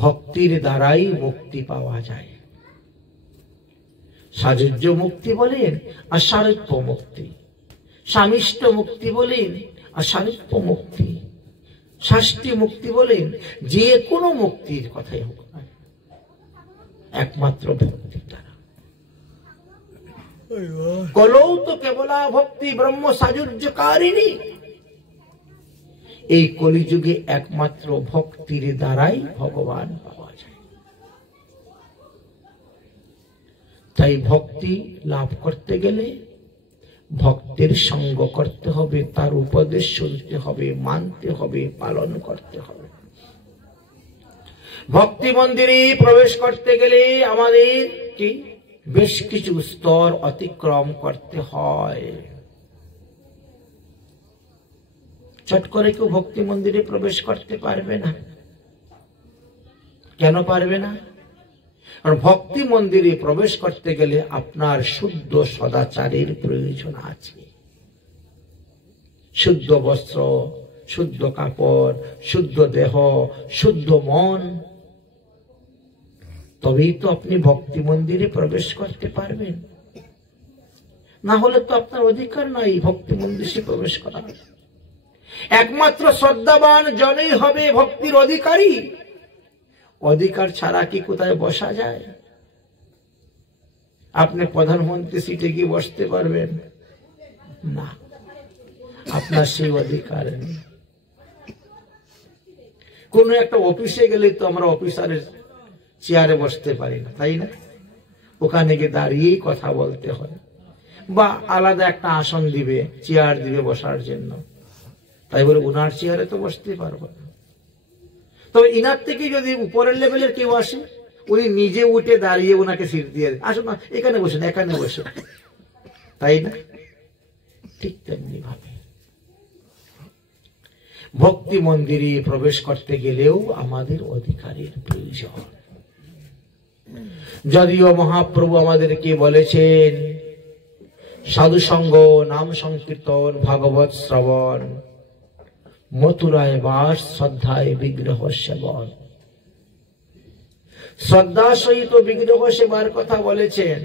ভক্তির দ্বারাই মুক্তি পাওয়া যায়। সাযুজ্য মুক্তি বলেন আর সারূপ্য মুক্তি, সামিষ্ট মুক্তি বলেন আর সারূপ্য মুক্তি, শাস্তি মুক্তি বলেন, যে কোনো মুক্তির কথাই হোক না, একমাত্র ভক্তির দ্বারা। কলৌ তো কেবলা ভক্তি ব্রহ্ম সাযুজ্যকারিণী। এই কলিযুগে একমাত্র ভক্তির দ্বারাই ভগবান পাওয়া যায়। তাই ভক্তি লাভ করতে গেলে ভক্তের সঙ্গ করতে হবে, তার উপদেশ শুনতে হবে, মানতে হবে, পালন করতে হবে। ভক্তি মন্দিরে প্রবেশ করতে গেলে আমাদের কি বেশ কিছু স্তর অতিক্রম করতে হয়। চট করে কেউ ভক্তি মন্দিরে প্রবেশ করতে পারবে না। কেন পারবে না? কারণ ভক্তি মন্দিরে প্রবেশ করতে গেলে আপনার শুদ্ধ সদাচারের প্রয়োজন আছে। শুদ্ধ বস্ত্র, শুদ্ধ কাপড়, শুদ্ধ দেহ, শুদ্ধ মন, তবেই তো আপনি ভক্তি মন্দিরে প্রবেশ করতে পারবেন। না হলে তো আপনার অধিকার নাই ভক্তি মন্দিরে প্রবেশ করা। একমাত্র শ্রদ্ধাবান জনই হবে ভক্তির অধিকারী। অধিকার ছাড়া কি কোথায় বসা যায়? আপনি প্রধানমন্ত্রী সিটে কি বসতে পারবেন না? আপনার সেই অধিকার নেই। কোন একটা অফিসে গেলে তো আমরা অফিসারের চেয়ারে বসতে পারি না, তাই না? ওখানে গিয়ে দাঁড়িয়েই কথা বলতে হয়, বা আলাদা একটা আসন দিবে, চেয়ার দিবে বসার জন্য। তাই বলে উনার চেয়ারে তো বসতে পারবো না। তবে ইনার থেকে যদি উপরের লেভেলের কেউ আসে, উনি নিজে উঠে দাঁড়িয়ে ওনাকে সিট দিয়ে দেয়, আসুন না এখানে বসেন, এখানে বসে, তাই না? ঠিক তেমনি ভাবে ভক্তি মন্দিরে প্রবেশ করতে গেলেও আমাদের অধিকারের প্রয়োজন। যদিও মহাপ্রভু আমাদেরকে বলেছেন সাধু সঙ্গ, নাম সংকীর্তন, ভাগবত শ্রবণ, মথুরায় বাস, শ্রদ্ধায় বিগ্রহ সেবন। শ্রদ্ধা সহিত বিগ্রহ সেবার কথা বলেছেন,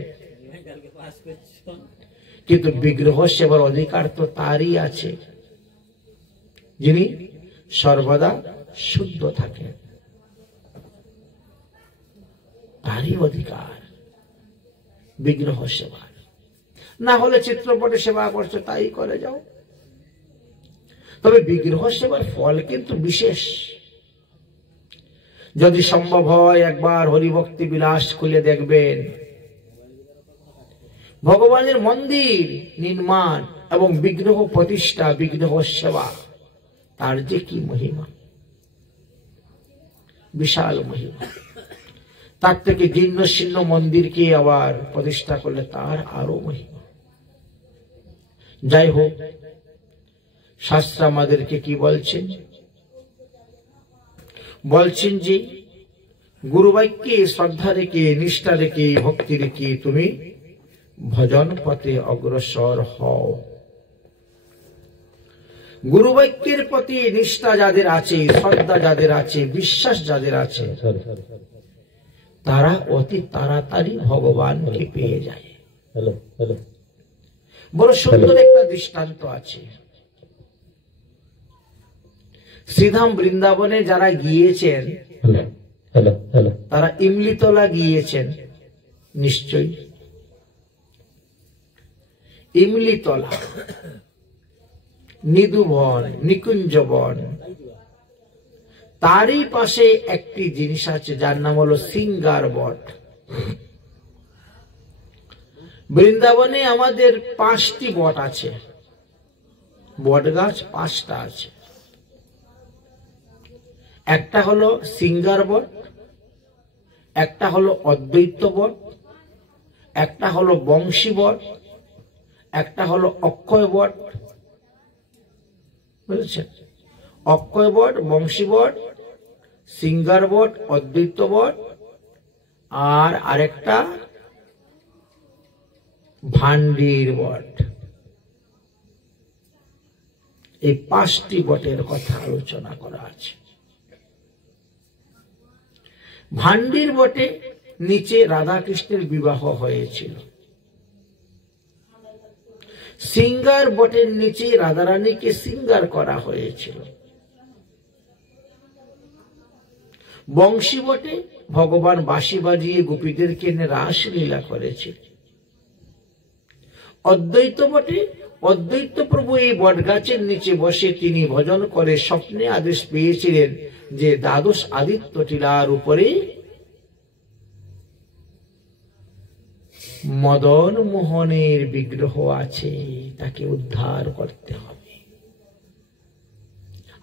কিন্তু বিগ্রহ সেবার অধিকার তো তারই আছে যিনি সর্বদা শুদ্ধ থাকেন। তারই অধিকার বিগ্রহ সেবার। না হলে চিত্রপটে সেবা করছো, তাই করে যাও। তবে বিগ্রহ সেবার ফল কিন্তু বিশেষ। যদি সম্ভব হয় একবার হরিভক্তি বিলাস খুলে দেখবেন, ভগবানের মন্দির নির্মাণ এবং বিগ্রহ প্রতিষ্ঠা, বিগ্রহ সেবা, তার যে কি মহিমা, বিশাল মহিমা। তার থেকে জীর্ণ শীর্ণ মন্দিরকে আবার প্রতিষ্ঠা করলে তার আরো মহিমা। যাই হোক, শাস্ত্র আমাদেরকে কি বলছেন? বলছেন যে গুরুবাক্যে শ্রদ্ধা রেখে, নিষ্ঠা রেখে, ভক্তি রেখে তুমি ভজন পথে অগ্রসর হও। গুরুবাক্যের প্রতি নিষ্ঠা যাদের আছে, শ্রদ্ধা যাদের আছে, বিশ্বাস যাদের আছে, তারা অতি তাড়াতাড়ি ভগবানকে পেয়ে যায়। বড় সুন্দর একটা দৃষ্টান্ত আছে। শ্রীধাম বৃন্দাবনে যারা গিয়েছেন, তারা ইমলিতলা গিয়েছেন নিশ্চয়ই। ইমলিতলা, নিদুবন, নিকুঞ্জবন, তারই পাশে একটি জিনিস আছে যার নাম হলো সিঙ্গার বট। বৃন্দাবনে আমাদের 5টি বট আছে, বট গাছ 5টা আছে। একটা হলো সিঙ্গার বট, একটা হলো অদ্বৈত বট, একটা হলো বংশী বট, একটা হলো অক্ষয় বট। বুঝেছেন? অক্ষয় বট, বংশী বট, সিঙ্গার বট, অদ্বৈত বট, আর আরেকটা ভান্ডির বট। এই 5টি বটের কথা আলোচনা করা আছে। ভান্ডির বটে নিচে রাধাকৃষ্ণের বিবাহ হয়েছিল। সিঙ্গার বটের নিচে রাধারানীকে সিঙ্গার করা হয়েছিল। বংশী বটে ভগবান বাঁশি বাজিয়ে গোপীদেরকে এনে রাসলীলা করেছিল। অদ্বৈত বটে অদ্বৈত প্রভু এই বটগাছের নিচে বসে তিনি ভজন করে স্বপ্নে আদেশ পেয়েছিলেন যে দ্বাদশ আদিত্য টিলার উপরে মদন মোহনের বিগ্রহ আছে, তাকে উদ্ধার করতে হবে।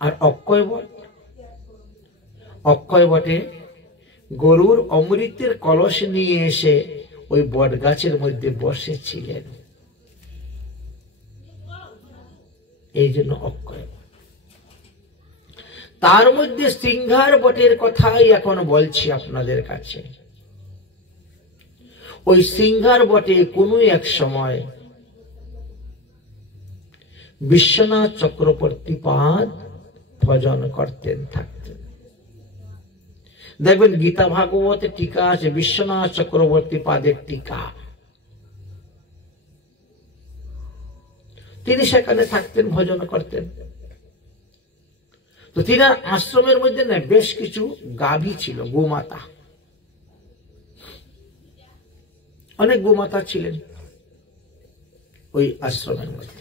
আর অক্ষয় বটে গরুর অমৃতের কলস নিয়ে এসে ওই বট গাছের মধ্যে বসেছিলেন, এই জন্য অক্ষয়। তার মধ্যে সিংহার বটের কথাই এখন বলছি আপনাদের কাছে। ওই সিংহার বটে কোনো এক সময় বিশ্বনাথ চক্রবর্তী পাদ ভজন করতেন থাকতেন। দেখবেন গীতা ভাগবতে টিকা আছে, বিশ্বনাথ চক্রবর্তী পাদের টিকা। তিনি সেখানে থাকতেন, ভজন করতেন। তো তিনার আশ্রমের মধ্যে না বেশ কিছু গাভী ছিল, গোমাতা, অনেক গোমাতা ছিলেন ওই আশ্রমের মধ্যে।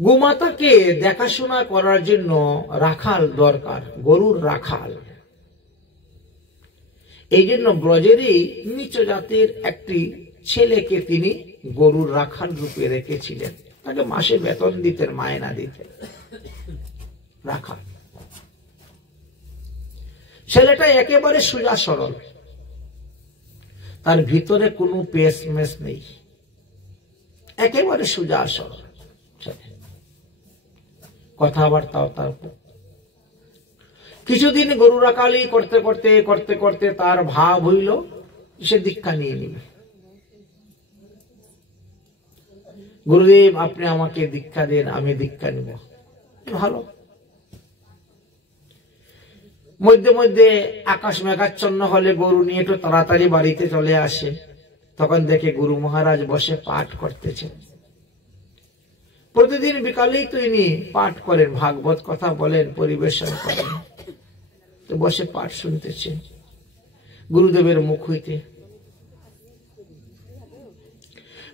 গোমাতাকে দেখাশোনা করার জন্য রাখাল দরকার, গরুর রাখাল। এই জন্য ব্রজেরই নিচ জাতের একটি ছেলেকে তিনি গরুর রাখাল রূপে রেখেছিলেন। তাকে মাসে বেতন দিতেন, মায়না দিতেন, রাখাল। ছেলেটা একেবারে সোজা সরল, তার ভিতরে কোনো পেশ মেশ নেই, একেবারে সোজা সরল। কথাবার্তাও তার। কিছুদিন গরু রাখালি করতে করতে করতে করতে তার ভাব হইল সে দীক্ষা নিয়ে নিবে। গুরুদেব আপনি আমাকে দীক্ষা দেন, আমি দীক্ষা নিব। ভালো। মধ্যে মধ্যে আকাশ মেঘাচ্ছন্ন হলে গরু নিয়ে একটু তাড়াতাড়ি বাড়িতে চলে আসে। তখন দেখে গুরু মহারাজ বসে পাঠ করতেছেন। প্রতিদিন বিকালেই তো ইনি পাঠ করেন, ভাগবত কথা বলেন, পরিবেশন করেন। তো বসে পাঠ শুনতেছেন গুরুদেবের মুখ হইতে।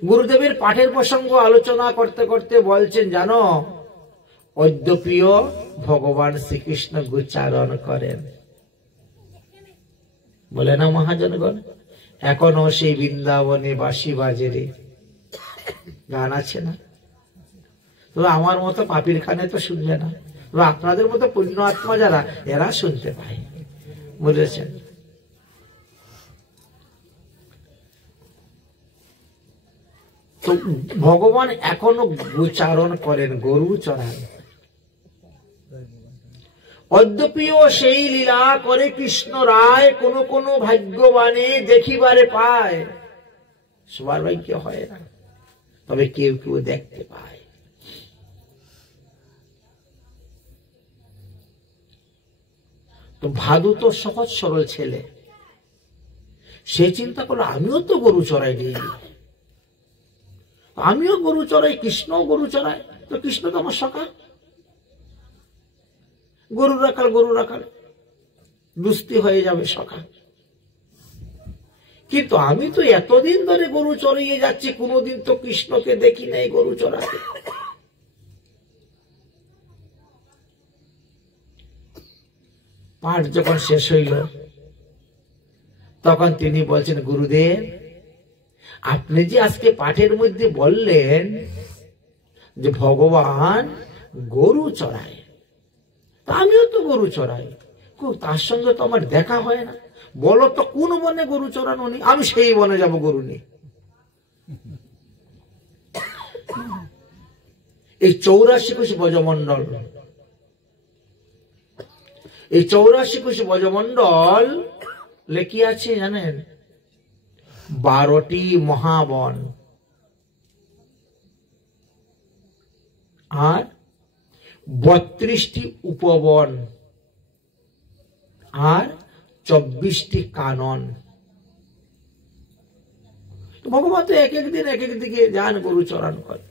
গুরুদেবের পাঠের প্রসঙ্গ আলোচনা করতে করতে বলছেন, জানো অদ্যপীয় ভগবান শ্রীকৃষ্ণ গোচারণ করেন। বলে না মহাজনগণ, এখনো সেই বৃন্দাবনে বাঁশি বাজে রে, গান আছে না? তবে আমার মতো পাপির কানে তো শুনবে না, তবে আপনাদের মতো পুণ্য আত্মা যারা, এরা শুনতে পায়। বুঝেছেন? তো ভগবান এখনো গোচারণ করেন, গরু চড়ান। অদ্যপীয় সেই লীলা করে কৃষ্ণ রায়, কোন কোন ভাগ্যবানে দেখিবারে পায়। সবার ভাগ্য হয় না, তবে কেউ কেউ দেখতে পায়। তো ভাদু তো সহজ সরল ছেলে, সে চিন্তা করলো আমিও তো গরু চড়াই দিই, আমিও গরু চড়াই, কৃষ্ণও গরু চড়ায়, তো কৃষ্ণ তো আমার সখা, গরু রাখাল গরু রাখাল দুস্তি হয়ে যাবে সখা। কিন্তু আমি তো এতদিন ধরে গরু চড়িয়ে যাচ্ছি, কোনোদিন তো কৃষ্ণকে দেখি নাই গরু চড়াতে। পাঠ যখন শেষ হইল তখন তিনি বলছেন, গুরুদেব আপনি যে আজকে পাঠের মধ্যে বললেন যে ভগবান গরু চড়ায়, আমিও তো গরু চড়াই, তার সঙ্গে তো আমার দেখা হয় না। বলো তো কোন বনে গরু চড়ানো নেই, আমি সেই বনে যাব গরু নিয়ে। এই 84 কোষ ব্রজমন্ডল, এই 84 কোষ ব্রজমন্ডল লেখি আছে জানেন, 12টি মহাবন আর 32টি উপবন আর 24টি কানন। ভগবান তো এক এক দিন এক এক দিকে যান গরু চরণ করে।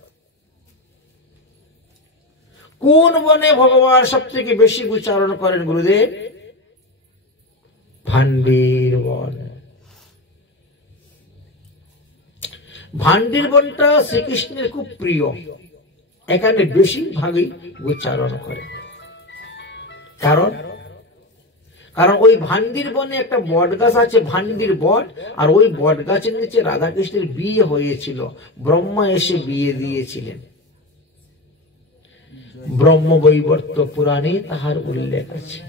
কোন বনে ভগবান সব থেকে বেশি গোচারণ করেন গুরুদেব? ভান্ডির বন। ভান্ডির বনটা শ্রীকৃষ্ণের খুব প্রিয়, এখানে বেশিরভাগই গোচারণ করে। কারণ ওই ভান্ডির বনে একটা বট গাছ আছে, ভান্ডির বট, আর ওই বট গাছের নিচে রাধাকৃষ্ণের বিয়ে হয়েছিল। ব্রহ্মা এসে বিয়ে দিয়েছিলেন। ব্রহ্মবৈবর্ত পুরাণে তাহার উল্লেখ আছে।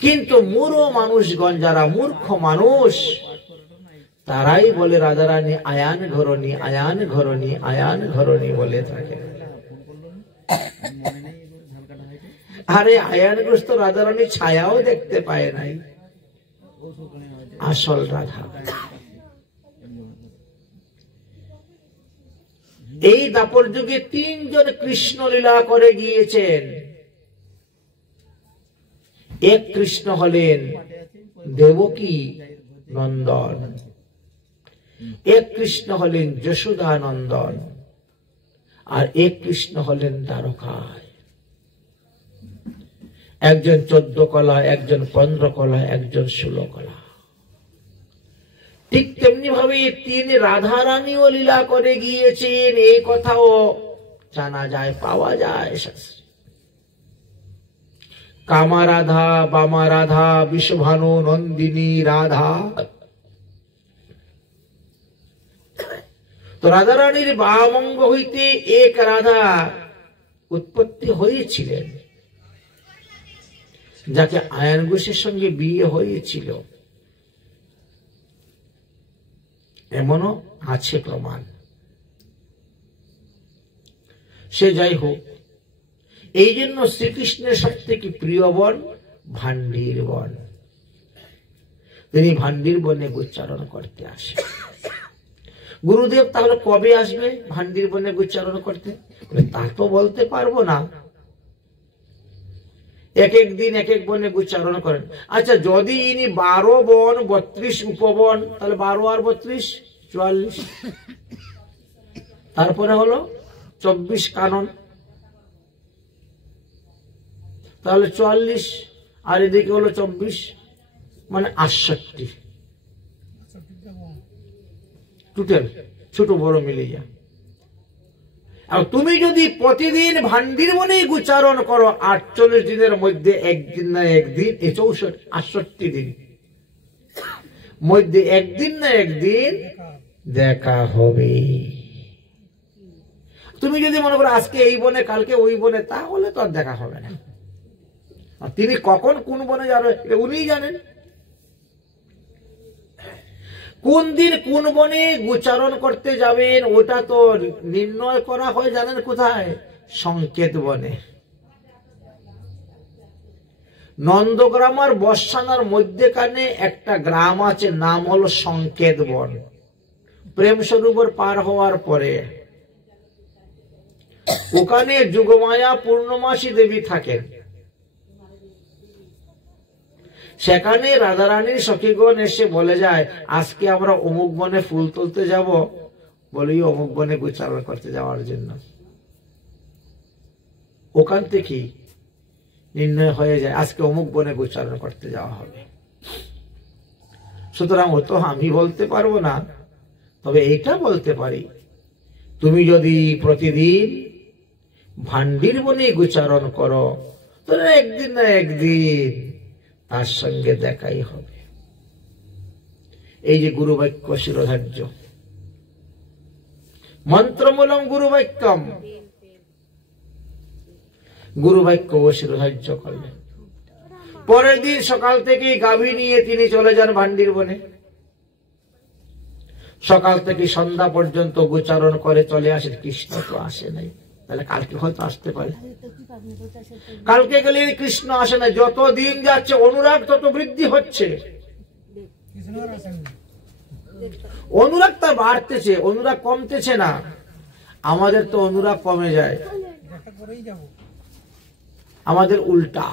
কিন্তু মূঢ় মানুষগণ, যারা মূর্খ মানুষ, তারাই বলে রাধারানী আয়ান ঘরণী, আয়ান ঘরণী, আয়ান ঘরণী বলে থাকে। আরে আয়ানগ্রস্ত রাধারানী ছায়াও দেখতে পায় নাই, আসল রাধা। এই দাপর যুগে 3 জন কৃষ্ণ লীলা করে গিয়েছেন। এক কৃষ্ণ হলেন দেবকী নন্দন, এক কৃষ্ণ হলেন যশোদা নন্দন, আর এক কৃষ্ণ হলেন দ্বারকায়। একজন 14 কলা, একজন 15 কলা, একজন 16 কলা। ঠিক তেমনি ভাবে তিনি রাধারানীও লীলা করে গিয়েছেন, এই কথাও জানা যায়, পাওয়া যায় শাস্ত্রে। কামা রাধা, বামা রাধা, বিশ্বভানু নন্দিনী রাধা। তো রাধারানীর বামঙ্গ হইতে এক রাধা উৎপত্তি হয়েছিলেন, যাকে আয়ান ঘোষের সঙ্গে বিয়ে হয়েছিল, এমনও আছে প্রমাণ। সে যাই হোক, এই জন্য শ্রীকৃষ্ণের সব থেকে প্রিয় বন ভান্ডির বন। তিনি ভান্ডির বনে গোচারণ করতে আসেন। গুরুদেব তাহলে কবে আসবে ভান্ডির বনে গোচারণ করতে? তা তো বলতে পারবো না, এক এক দিন এক এক বনে গোচারণ করেন। আচ্ছা, যদি ইনি 12 বন 32 উপবন, তাহলে 12 আর 32 44, তারপরে হলো 24 কানন, তাহলে 44 আর এদিকে হলো 24, মানে 68 টোটাল, ছোট বড় মিলিয়ে। আর তুমি যদি প্রতিদিন ভান্ডির বনেই গোচারণ করো, 48 দিনের মধ্যে একদিন না একদিন, 68 দিন মধ্যে একদিন না একদিন দেখা হবে। তুমি যদি মনে করো আজকে এই বনে কালকে ওই বনে, তাহলে তো আর দেখা হবে না। তিনি কখন কোন বনে যাবে উনিই জানেন। কোন দিন কোন বনে গোচারণ করতে যাবেন ওটা তো নির্ণয় করা হয় জানেন কোথায়? সংকেত বনে। নন্দগ্রাম আর বর্ষানার মধ্যেখানে একটা গ্রাম আছে, নাম হলো সংকেত বন। প্রেম সরোবর পার হওয়ার পরে ওখানে যুগমায়া পূর্ণমাসী দেবী থাকেন। সেখানে রাধারানীর সখীগণ এসে বলে যায়, আজকে আমরা অমুক বনে ফুল তুলতে যাব, বলি অমুক বনে গোচারণ করতে যাওয়ার জন্য। ওখান থেকেই নির্ণয় হয়ে যায় আজকে অমুক বনে গোচারণ করতে যাওয়া হবে। সুতরাং ও তো আমি বলতে পারবো না, তবে এটা বলতে পারি, তুমি যদি প্রতিদিন ভান্ডির বনে গোচারণ করো, তাহলে একদিন না একদিন তার সঙ্গে দেখাই হবে। এই যে গুরু বাক্য শিরোধার্য, মন্ত্রমূলম গুরু বাক্যম, গুরু বাক্য ও শিরোধার্য করলেন। পরের দিন সকাল থেকে গাভী নিয়ে তিনি চলে যান ভান্ডির বনে। সকাল থেকে সন্ধ্যা পর্যন্ত গোচারণ করে চলে আসেন। কৃষ্ণ তো আসে নাই, তাহলে কালকে হয়তো আসতে পারে। কালকে গেলে কৃষ্ণ আসে না। যত দিন যাচ্ছে অনুরাগ তত বৃদ্ধি হচ্ছে, অনুরাগ তা বাড়তেছে, অনুরাগ কমতেছে না। আমাদের তো অনুরাগ কমে যায়, আমাদের উল্টা।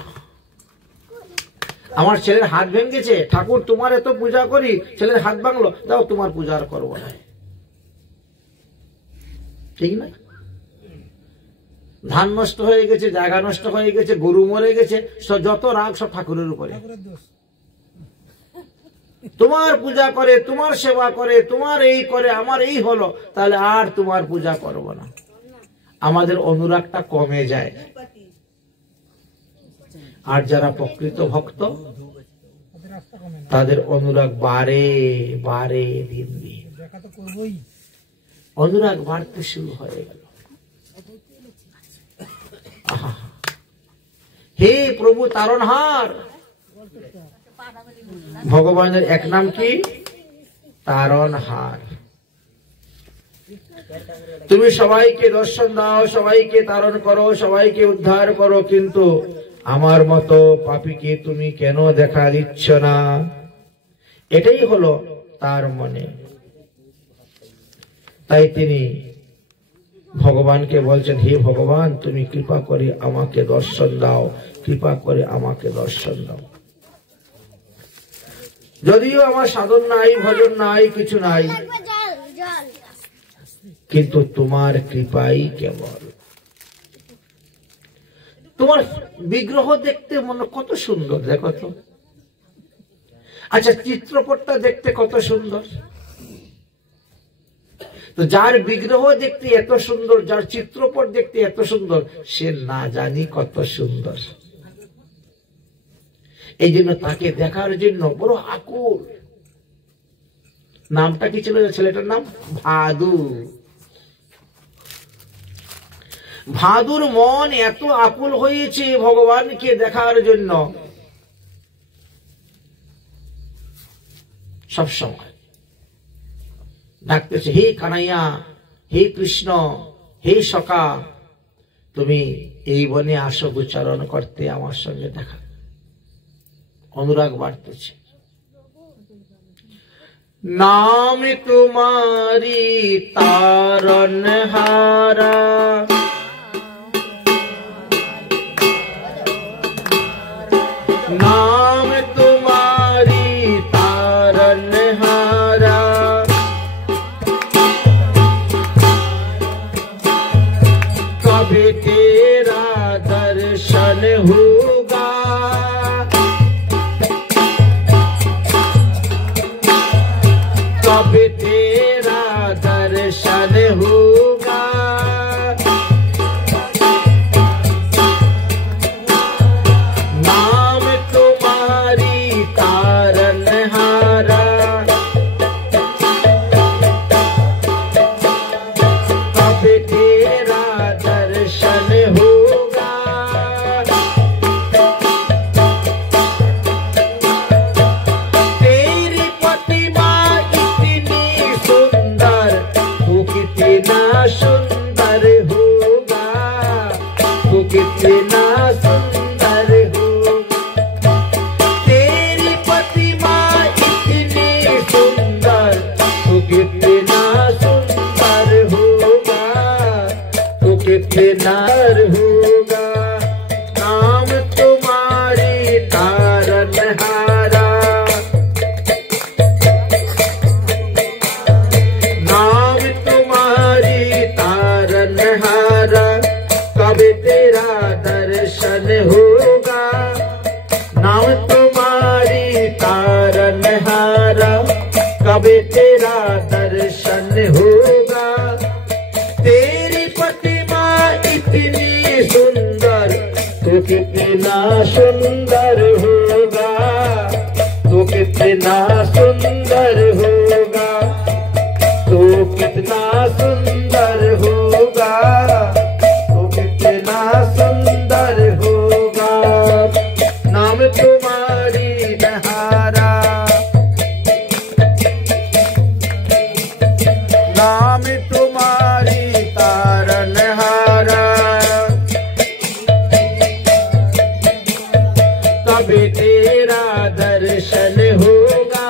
আমার ছেলের হাত ভেঙেছে, ঠাকুর তোমার এত পূজা করি, ছেলের হাত ভাঙলো, দাও তোমার পূজা আর করবো না। ঠিক না? ধান নষ্ট হয়ে গেছে, জায়গা নষ্ট হয়ে গেছে, গরু মরে গেছে, যত রাগ সব ঠাকুরের উপরে। তোমার পূজা করে, তোমার সেবা করে, তোমার এই করে, আমার এই হলো, তাহলে আর তোমার পূজা করব না। আমাদের অনুরাগটা কমে যায়। আর যারা প্রকৃত ভক্ত তাদের অনুরাগ বাড়ে বাড়ে, দিন দিন অনুরাগ বাড়তে শুরু হয়ে গেল। হে প্রভু তারণহার, ভগবানের এক নাম কি? তারণহার। তুমি সবাইকে দর্শন দাও, সবাইকে তারণ করো, সবাইকে উদ্ধার করো, কিন্তু আমার মতো পাপীকে তুমি কেন দেখা দিচ্ছ না? এটাই হলো তার মনে। তাই তিনি ভগবানকে বলছেন, হে ভগবান, তুমি কৃপা করে আমাকে দর্শন দাও, কৃপা করে আমাকে দর্শন দাও। যদিও আমার সাধন নাই, ভজন নাই, কিছু নাই, কিন্তু তোমার কৃপাই কেবল। তোমার বিগ্রহ দেখতে মনে কত সুন্দর, দেখো তো। আচ্ছা, চিত্রপটটা দেখতে কত সুন্দর। তো যার বিগ্রহ দেখতে এত সুন্দর, যার চিত্রপট দেখতে এত সুন্দর, সে না জানি কত সুন্দর। এই জন্য তাকে দেখার জন্য বড় আকুল। নামটা কি ছিল ছেলেটার নাম? ভাদু। ভাদুর মন এত আকুল হয়েছে ভগবানকে দেখার জন্য, সবসময় ডাকতেছে, হে কানাইয়া, হে কৃষ্ণ, হে সখা, তুমি এই বনে আসো গোচারণ করতে, আমার সঙ্গে দেখা। অনুরাগ বাড়তেছে। नाम तुम्हारी तारनहारा, नाम तुम्हारी तारनहारा, कभी तेरा दर्शन होगा, कभी तेरा दर्शन होगा, नाम तुम्हारी तारनहारा, कभी तेरा दर्शन होगा, तेरी प्रतिमा कितना सुंदर होगा, तू कितना सुंदर होगा, तेरी प्रतिमा इतनी सुंदर, तू कितना सुंदर होगा, तू कितना होगा, नाम तुम्हारी तारनहारा, नाम तुम्हारी तारनहारा, कभी तेरा दर्शन होगा, नाम तुम्हारी तारनहारा, कभी तेरा दर्शन होगा, तेरी प्रतिमा इतनी सुंदर, तो कितना सुंदर होगा, तो कितना सुंदर होगा, तो कितना सुंदर होगा, तो कितना सुंदर होगा, नाम तुम्हारी नहारा, नाम तुम्हारी तारनहारा, कभी तेरा दर्शन होगा,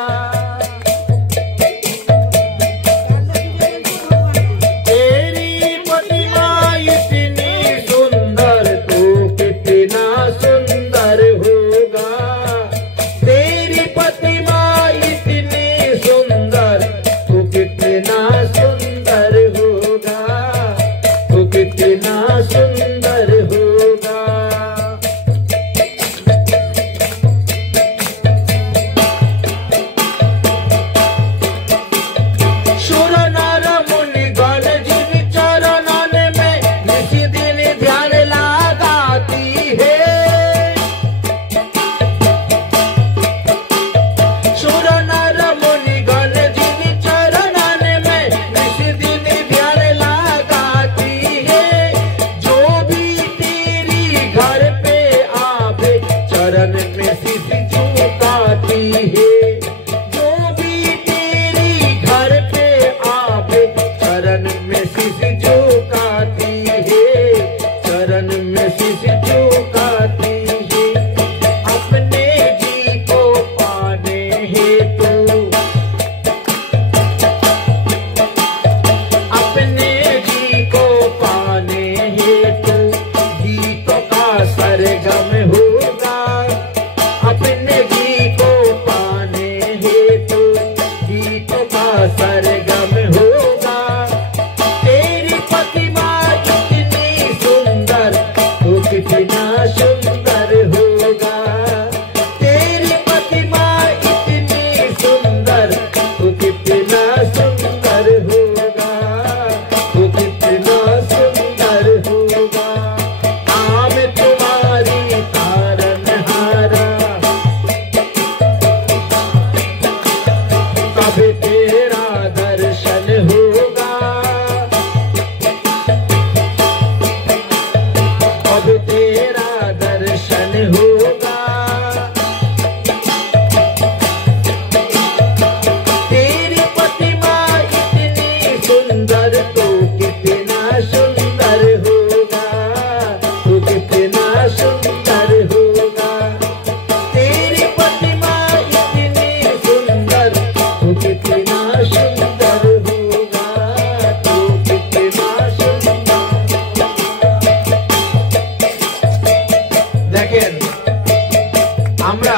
আমরা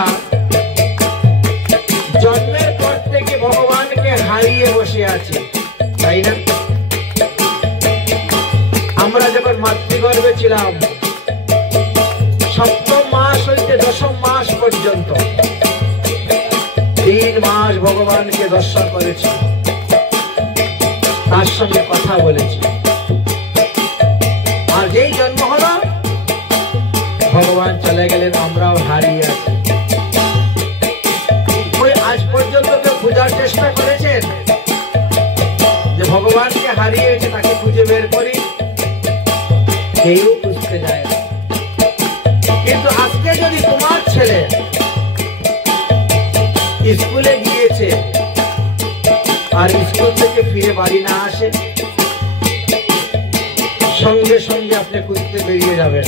জন্মের পর থেকে ভগবানকে হারিয়ে বসে আছি, তাই না? আমরা যখন মাতৃগর্ভে ছিলাম, সপ্তম মাস হইতে দশম মাস পর্যন্ত 3 মাস ভগবানকে দর্শন করেছি, তার সঙ্গে কথা বলেছি। আর যেই জন্ম হলো, ভগবান চলে গেলেন, আমরাও হারিয়ে আছি। ওই আজ পর্যন্ত কেউ খোঁজার চেষ্টা করেছেন যে ভগবানকে হারিয়েছে, তাকে খুঁজে বের করি? কেউ খুঁজতে যায় না। কিন্তু আজকে যদি তোমার ছেলে স্কুলে গিয়েছে আর স্কুল থেকে ফিরে বাড়ি না আসে, সঙ্গে সঙ্গে আপনি খুঁজতে বেরিয়ে যাবেন,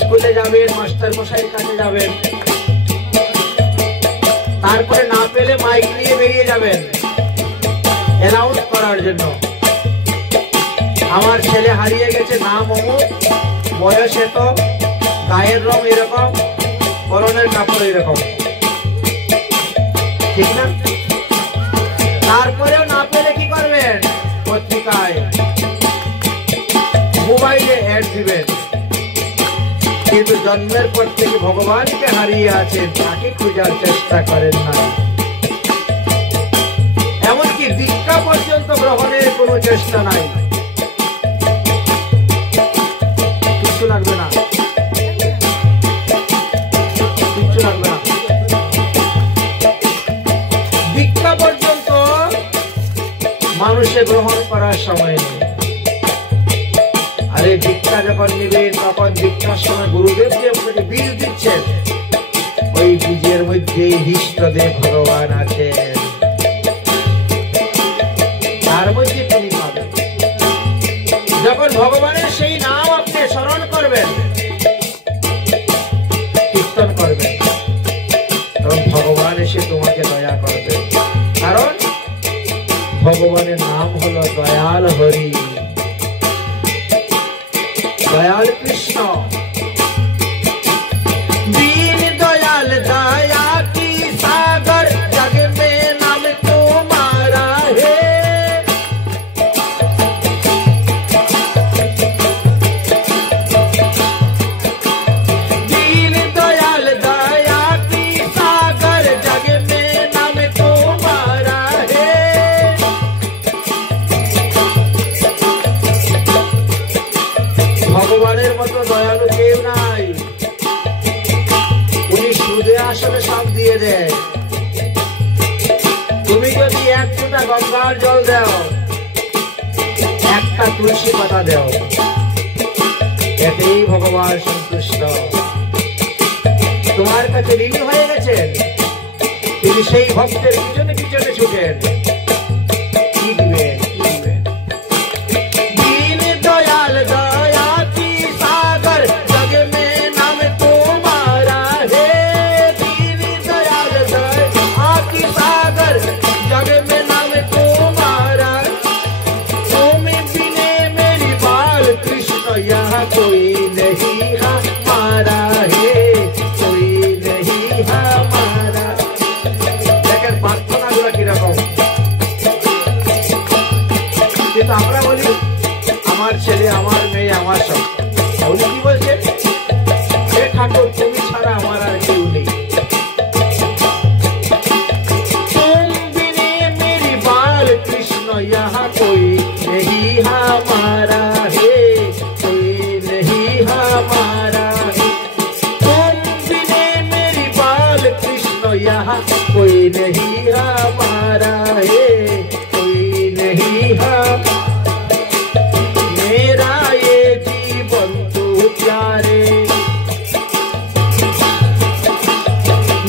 স্কুলে যাবেন, মাস্টার মশাইয়ের কাছে যাবেন, তারপরে না পেলে মাইক নিয়ে বেরিয়ে যাবেন অ্যানাউন্স করার জন্য, আমার ছেলে হারিয়ে গেছে, নাম অমুক, বয়স এত, গায়ের রং এরকম, পরনের কাপড় এরকম, ঠিক না? তারপরেও না পেলে কি করবেন? পত্রিকায়, মোবাইলে অ্যাড দিবেন। কিন্তু জন্মের পর থেকে ভগবানকে হারিয়ে আছেন, তাকে খোঁজার চেষ্টা করেন না। এমনকি দীক্ষা পর্যন্ত গ্রহণের কোনো চেষ্টা নাই। কিছু লাগবে না, কিছু লাগবে না। দীক্ষা পর্যন্ত মানুষে গ্রহণ করার সময় নেই। আরে দীক্ষা যখন নিবেন, তখন দীক্ষার সময় গুরুদেব যে আপনাকে বীজ দিচ্ছেন, ওই বীজের মধ্যে ইষ্টদেব ভগবান আছেন, তার মধ্যে তিনি পাবেন। যখন ভগবানের সেই নাম আপনি স্মরণ করবেন, কীর্তন করবেন, তখন ভগবান এসে তোমাকে দয়া করবেন। কারণ ভগবানের নাম হলো দয়াল হরি, दयाल कृष्ण। दीन दयाल दया की सागर, जग में नाम तुम्हारा है। दीन दयाल दया की सागर, जग में नाम तुम्हारा है। ভগবানের মতো দয়ালু কেউ নাই। উনি সুদে আসলে সব দিয়ে দেয়। তুমি যদি 1 ফোঁটা গঙ্গার জল দাও, 1টা তুলসী পাতা দাও, এতেই ভগবান সন্তুষ্ট। তোমার কাছে ঋণী হয়ে গেছেন, তিনি সেই ভক্তের পিছনে পিছনে ছুটেন, কি দিবেন? দীন দয়াল দয়া की सागर, जग में नाम तुम्हारा है। दीन दयाल दया की सागर, जग में नाम तुम्हारा। तुम बिने मेरी बाल कृष्ण, यहाँ कोई नहीं हमारा है, कोई नहीं हमारा। দেখেন প্রার্থনাগুলো কিরকম। কিন্তু আমরা বলি আমার ছেলে, আমার মেয়ে, আমার সব। উনি কি বলছেন? হে ঠাকুর, তুমি ছাড়া আমার আর কেউ নেই। तुम बिने मेरी बाल कृष्ण, यहाँ कोई नहीं हमारा है, कोई नहीं हमारा है। तुम बिने मेरी बाल कृष्ण, यहाँ कोई नहीं हमारा है, कोई नहीं हमारा। मेरा ये जीवन तू प्यारे,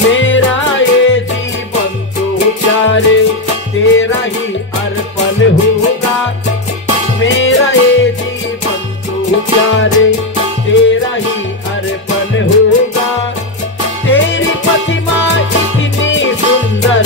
मेरा ये जीवन तू प्यारे, तेरा ही अर्पण होगा। मेरा ये जीवन तू प्यारे, तेरा ही अर्पण होगा। तेरी प्रतिमा इतनी सुंदर,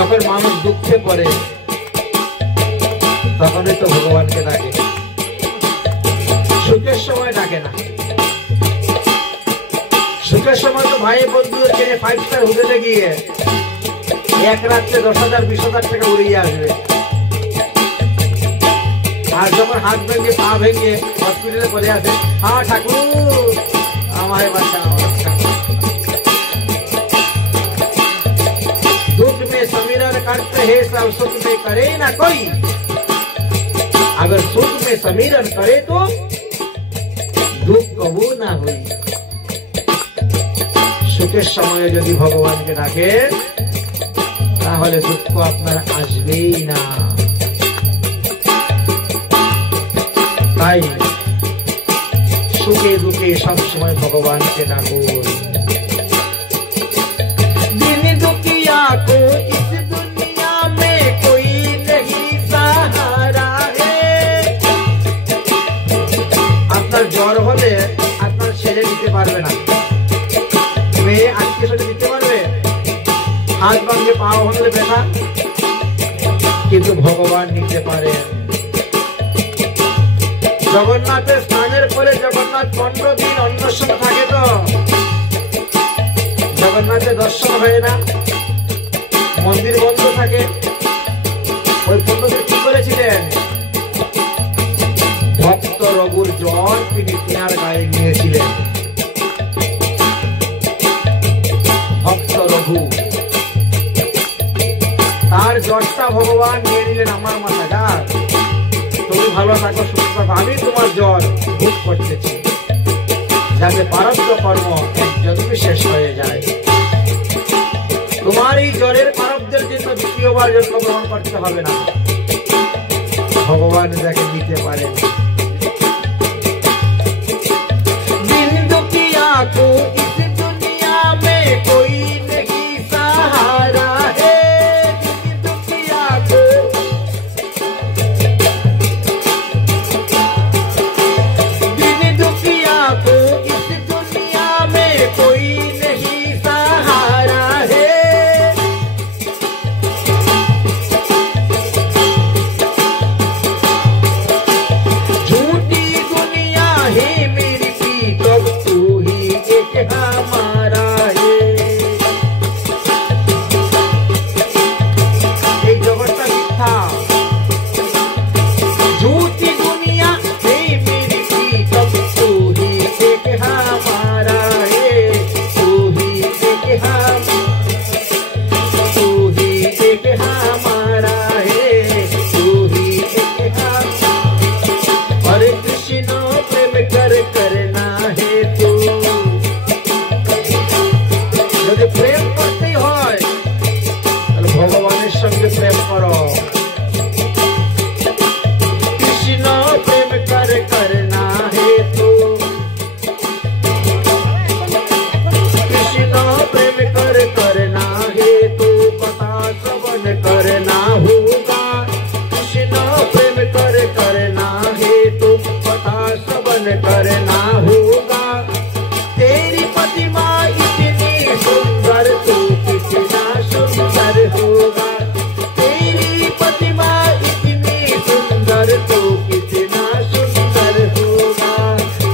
যখন মানুষ দুঃখে পড়ে তখনই তো ভগবানকে ডাকে, সুখের সময় ডাকে না। সুখের সময় তো ভাই বন্ধুদের কিনে 5 স্টার হোটেলে গিয়ে এক রাত্রে 10,000 20,000 টাকা উড়িয়ে আসবে। আর যখন হাত ভেঙে পা ভেঙে হসপিটালে পড়ে আসে, হ্যাঁ ঠাকুর আমায় বাঁচাও। दुख में समीरण करते हैं सब, सुख में करे ना कोई। अगर सुख में समीरण करे तो दुख कबू ना हुई। सुखेर समय यदि भगवान के डाके ताहले दुख आपनार आसबेई ना। ताई सुखे दुखे सब समय भगवान के डाकुन। को इस दुनिया में कोई नहीं सहारा है। আপনার জ্বর হলে আপনার ছেলে দিতে পারবে না, মেয়ে আজকে সেটা দিতে পারবে, হাত ভাঙে পা ভাঙলে ব্যথা, কিন্তু ভগবান নিতে পারে। জগন্নাথের স্নানের পরে জগন্নাথ 15 দিন অন্নশন থাকে, তো জগন্নাথের দর্শন হয় না, মন্দির বন্ধ থাকে। ওই 15 দিন কি করেছিলেন? ভক্ত রঘুর জ্বর তিনি তিনার গায়ে নিয়েছিলেন। ভক্ত রঘু তার জ্বরটা ভগবান নিয়ে নিলেন আমার মাথা। যা তুমি ভালো থাকো, সুস্থ থাকো, আমি তোমার জ্বর ভোগ করতেছি, যাতে প্রারব্ধ কর্ম একজনই শেষ হয়ে যায়। তোমার এই জ্বরের প্রারব্ধের জন্য দ্বিতীয়বার জন্ম গ্রহণ করতে হবে না। ভগবান যাকে দিতে পারেন। दिन दुखिया को इस दुनिया में कोई नहीं सहारा है। दिन दुखिया को दिन दुखिया को इस दुनिया में कोई नहीं सहारा है। झूठी दुनिया है मेरी पीठ, तू ही एक हमारा है। এই জগৎটা মিথ্যা। झूठी दुनिया है मेरी पीठ, तू ही एक हमारा है। तू ही एक तू ही एक हमारा है। तू ही एक हरे कृष्ण प्रेम कर करना है तू। যদি প্রেম করতেই হয় তাহলে ভগবানের সঙ্গে প্রেম করো। কৃষ্ণ প্রেম कर करना है तू। कृष्ण प्रेम कर करना है तू, कथा श्रवण करना होगा। कृष्ण प्रेम कर करना है तू, कथा श्रवण करना होगा। तेरी प्रतिमा इतनी सुंदर, तू कितना सुंदर होगा। तेरी प्रतिमा इतनी सुंदर, तू कितना सुंदर होगा।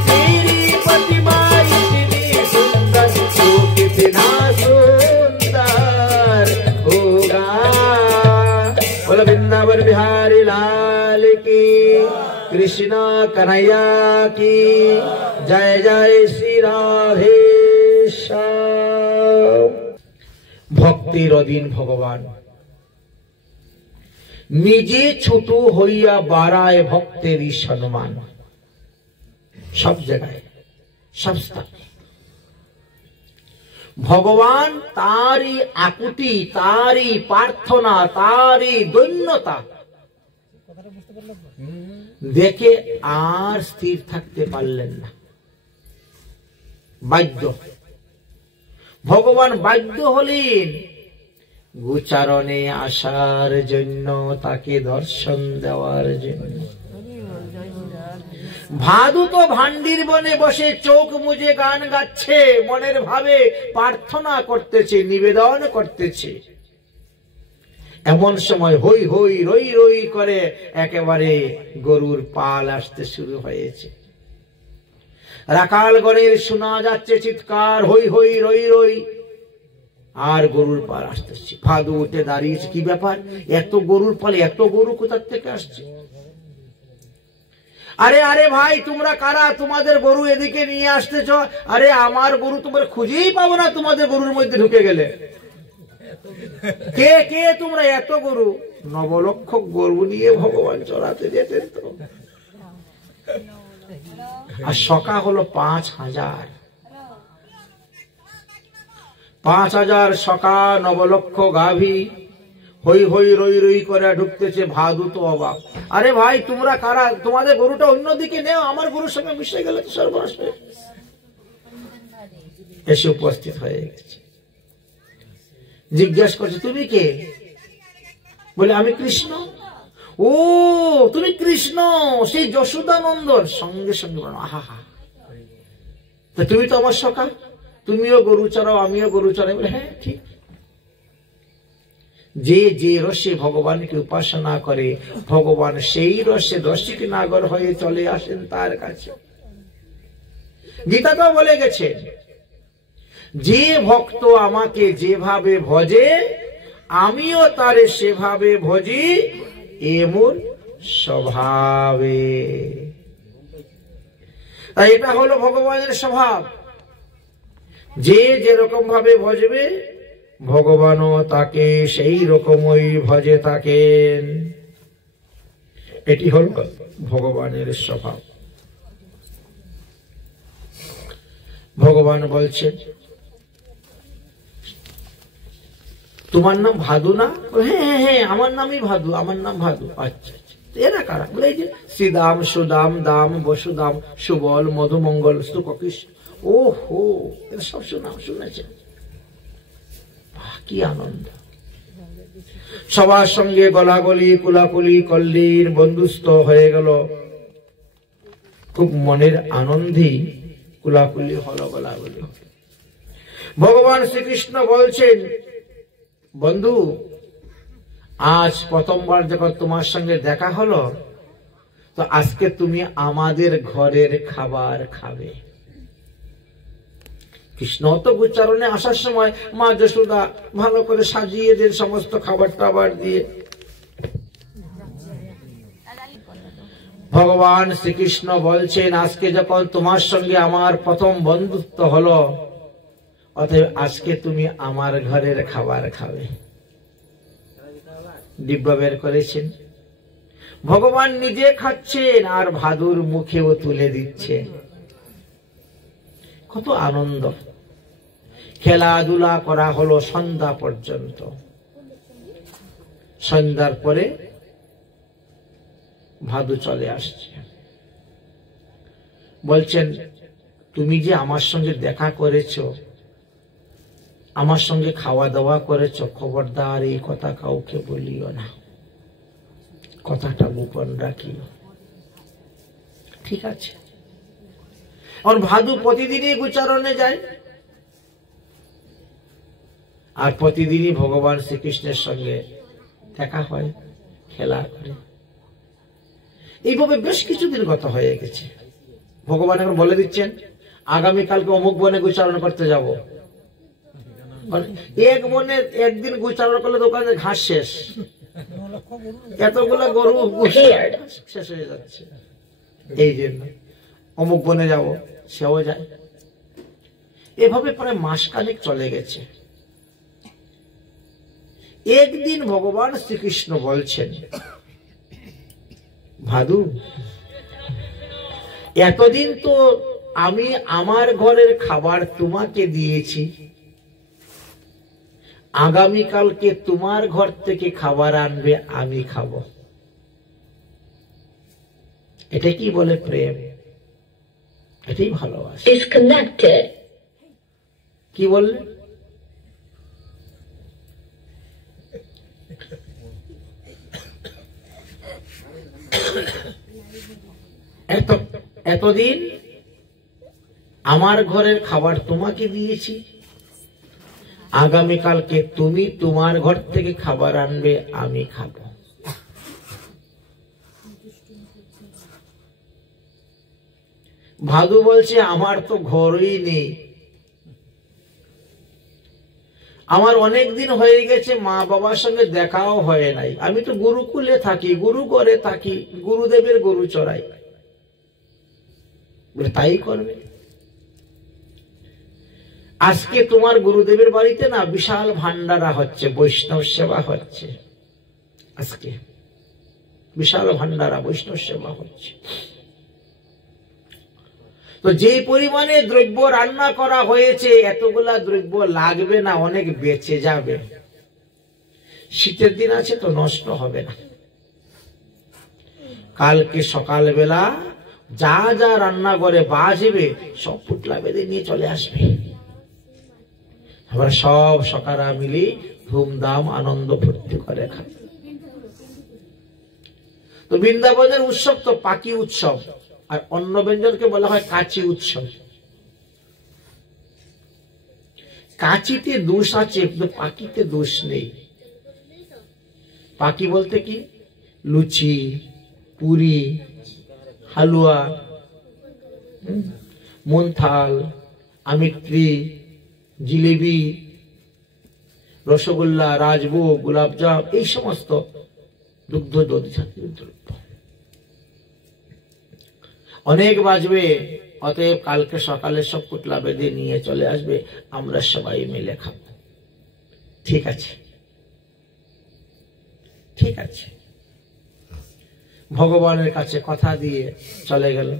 तेरी प्रतिमा इतनी सुंदर, तू कितना सुंदर होगा। बोलो वृंदावन बिहारी लाल की, कृष्ण कन्हैया की जय। जय श्री राधे श्याम। ভক্তির অধীন ভগবান নিজে ছোট হইয়া বাড়ায় ভক্তেরই সম্মান। সব জায়গায় সব স্থানে ভগবান তারই আকুতি, তারই প্রার্থনা, তারই দৈন্যতা দেখে আর স্থির থাকতে পারলেন না। বাধ্য ভগবান বাধ্য হলেন গোচারণে আসার জন্য, তাকে দর্শন দেওয়ার জন্য। ভাদু তো ভান্ডির বনে বসে চোখ মুজে গান গাচ্ছে, মনের ভাবে প্রার্থনা করতেছে, নিবেদন করতেছে। এমন সময় হই হই রই রই করে একেবারে গরুর পাল আসতে শুরু হয়েছে। রাখালগণের শোনা যাচ্ছে চিৎকার, হই হই রই রই, আর গরুর পাল আসতেছে। ভাদু উঠে দাঁড়িয়েছে, কি ব্যাপার, এত গরুর পালে, এত গরু কোথা থেকে আসছে? আরে আরে ভাই, তোমরা কারা? তোমাদের গরু এদিকে নিয়ে আসতেছ? আরে আমার গরু তোমরা খুঁজেই পাবো না তোমাদের গরুর মধ্যে ঢুকে গেলে। কে কে তোমরা? এত গরু। 9 লক্ষ গরু নিয়ে ভগবান চড়াতে যেতেন তো। আর সকা হলো 5000। 5000 সকা, 9 লক্ষ গাভী, হই হই রই রই করে ঢুকতেছে। ভাদু তো অবাক। আরে ভাই, তোমরা কারা? তোমাদের গরুটা অন্যদিকে নেও, আমার গরুর সঙ্গে মিশে গেলে তো সর্বনাশ। এসে উপস্থিত হয়ে গেছে। জিজ্ঞাসা করছে, তুমি কে? বলে, আমি কৃষ্ণ। ও, তুমি কৃষ্ণ, সেই যশোদানন্দন। সঙ্গে সঙ্গে বলো, আহা হা, তুমি তো আমার সখা, তুমিও গরু চড়াও, আমিও গরু চড়াই। বলে, হ্যাঁ ঠিক। যে যে রসে ভগবানকে উপাসনা করে, ভগবান সেই রসে রসিক নাগর হয়ে চলে আসেন তার কাছে। গীতা তো বলে গেছে, যে ভক্ত আমাকে যেভাবে ভজে, আমিও তারে সেভাবে ভজি, এমন স্বভাবে। তাই এটা হলো ভগবানের স্বভাব। যে যেরকম ভাবে ভজবে, ভগবানও তাকে সেই রকমই ভজে থাকেন। এটি হল ভগবানের স্বভাব। ভগবান বলছেন, তোমার নাম ভাদু না? হ্যাঁ হ্যাঁ হ্যাঁ, আমার নামই ভাদু, আমার নাম ভাদু। আচ্ছা আচ্ছা, এরা কারা? বলে, এই যে শ্রীদাম, সুদাম, দাম, বসুদাম, সুবল, মধুমঙ্গল, স্তূপকিশ। ও হো, এরা সব নাম শুনেছেন। কি আনন্দ! সবার সঙ্গে গলাগলি কুলাকুলি কল্লির বন্ধুস্থ হয়ে গেল। খুব মনের আনন্দেই কুলাকুলি হলো, গলাগলি। ভগবান শ্রীকৃষ্ণ বলছেন, বন্ধু, আজ প্রথমবার যখন তোমার সঙ্গে দেখা হলো, তো আজকে তুমি আমাদের ঘরের খাবার খাবে। কৃষ্ণ তো উচ্চারণে আসার সময় মা যশোদা ভালো করে সাজিয়ে দেন সমস্ত খাবার টাবার দিয়ে। ভগবান শ্রীকৃষ্ণ বলছেন, আজকে যখন তোমার সঙ্গে আমার প্রথম বন্ধুত্ব হলো, অতএব আজকে তুমি আমার ঘরের খাবার খাবে। ডিব্বা বের করেছেন, ভগবান নিজে খাচ্ছেন আর ভাদুর মুখেও তুলে দিচ্ছেন। কত আনন্দ! খেলাধুলা করা হলো সন্ধ্যা পর্যন্ত। সন্ধ্যার পরে ভাদু চলে আসছে। বলছেন, তুমি যে আমার সঙ্গে দেখা করেছো, আমার সঙ্গে খাওয়া দাওয়া করেছো, খবরদার এই কথা কাউকে বলিও না, কথাটা গোপন রাখিও। ঠিক আছে? আর ভাদু প্রতিদিনই গোচারণে যায়, আর প্রতিদিনই ভগবান শ্রীকৃষ্ণের সঙ্গে দেখা হয়, খেলা করে। এইভাবে বেশ কিছুদিন গত হয়ে গেছে। ভগবান এখন বলে দিচ্ছেন, আগামীকালকে অমুক বনে গোচারণ করতে যাব। এক বনে একদিন গোচারণ করলে দোকানে ঘাস শেষ, এতগুলা গরু শেষ হয়ে যাচ্ছে। এই জন্য অমুক বনে যাব, সেও যায়। এভাবে প্রায় মাসখানেক চলে গেছে। একদিন ভগবান শ্রীকৃষ্ণ বলছেন, ভাদু, এতদিন তো আমি আমার ঘরের খাবার তোমাকে দিয়েছি, আগামীকালকে তোমার ঘর থেকে খাবার আনবে, আমি খাবো। এটা কি বলে প্রেম? এটাই ভালোবাসা। কি বললে? এতদিন আমার ঘরের খাবার তোমাকে দিয়েছি, আগামীকালকে তুমি তোমার ঘর থেকে খাবার আনবে, আমি খাবো। ভাদু বলছে আমার তো ঘরই নেই, আমার অনেক দিন হয়ে গেছে মা বাবার সঙ্গে দেখাও হয় নাই, আমি তো গুরুকুলে থাকি, গুরু ঘরে থাকি, গুরুদেবের গরু চড়াই। তাই করবে। আজকে তোমার গুরুদেবের বাড়িতে না বিশাল ভান্ডারা হচ্ছে, বৈষ্ণব সেবা হচ্ছে, আজকে বিশাল ভান্ডারা বৈষ্ণব সেবা হচ্ছে। তো যে পরিমাণে দ্রব্য রান্না করা হয়েছে, এতগুলা দ্রব্য লাগবে না, অনেক বেঁচে যাবে। শীতের দিন আছে তো নষ্ট হবে না। কালকে সকালবেলা যা যা রান্না করে বাজবে সব পুটলা বেঁধে নিয়ে চলে আসবে। আমরা সব সকারা মিলি ধুমধাম আনন্দ ফুর্তি করে খাই। তো বৃন্দাবনের উৎসব তো পাকি উৎসব, আর অন্ন ব্যঞ্জনকে বলা হয় কাচি উৎসব। কাচিতে দোষ আছে, কিন্তু পাকিতে দোষ নেই। পাকি বলতে কি? লুচি, পুরি, হালুয়া, মোহনথাল, আমিত্রি, জিলেবি, রসগোল্লা, রাজভোগ, গোলাপজাম, এই সমস্ত দুগ্ধ দধি জাতীয় দ্রব্য অনেক বাজবে। অতএব কালকে সকালে সব পুটলা বেঁধে নিয়ে চলে আসবে, আমরা সবাই মিলে খাবো। ঠিক আছে, ঠিক আছে। ভগবানের কাছে কথা দিয়ে চলে গেল।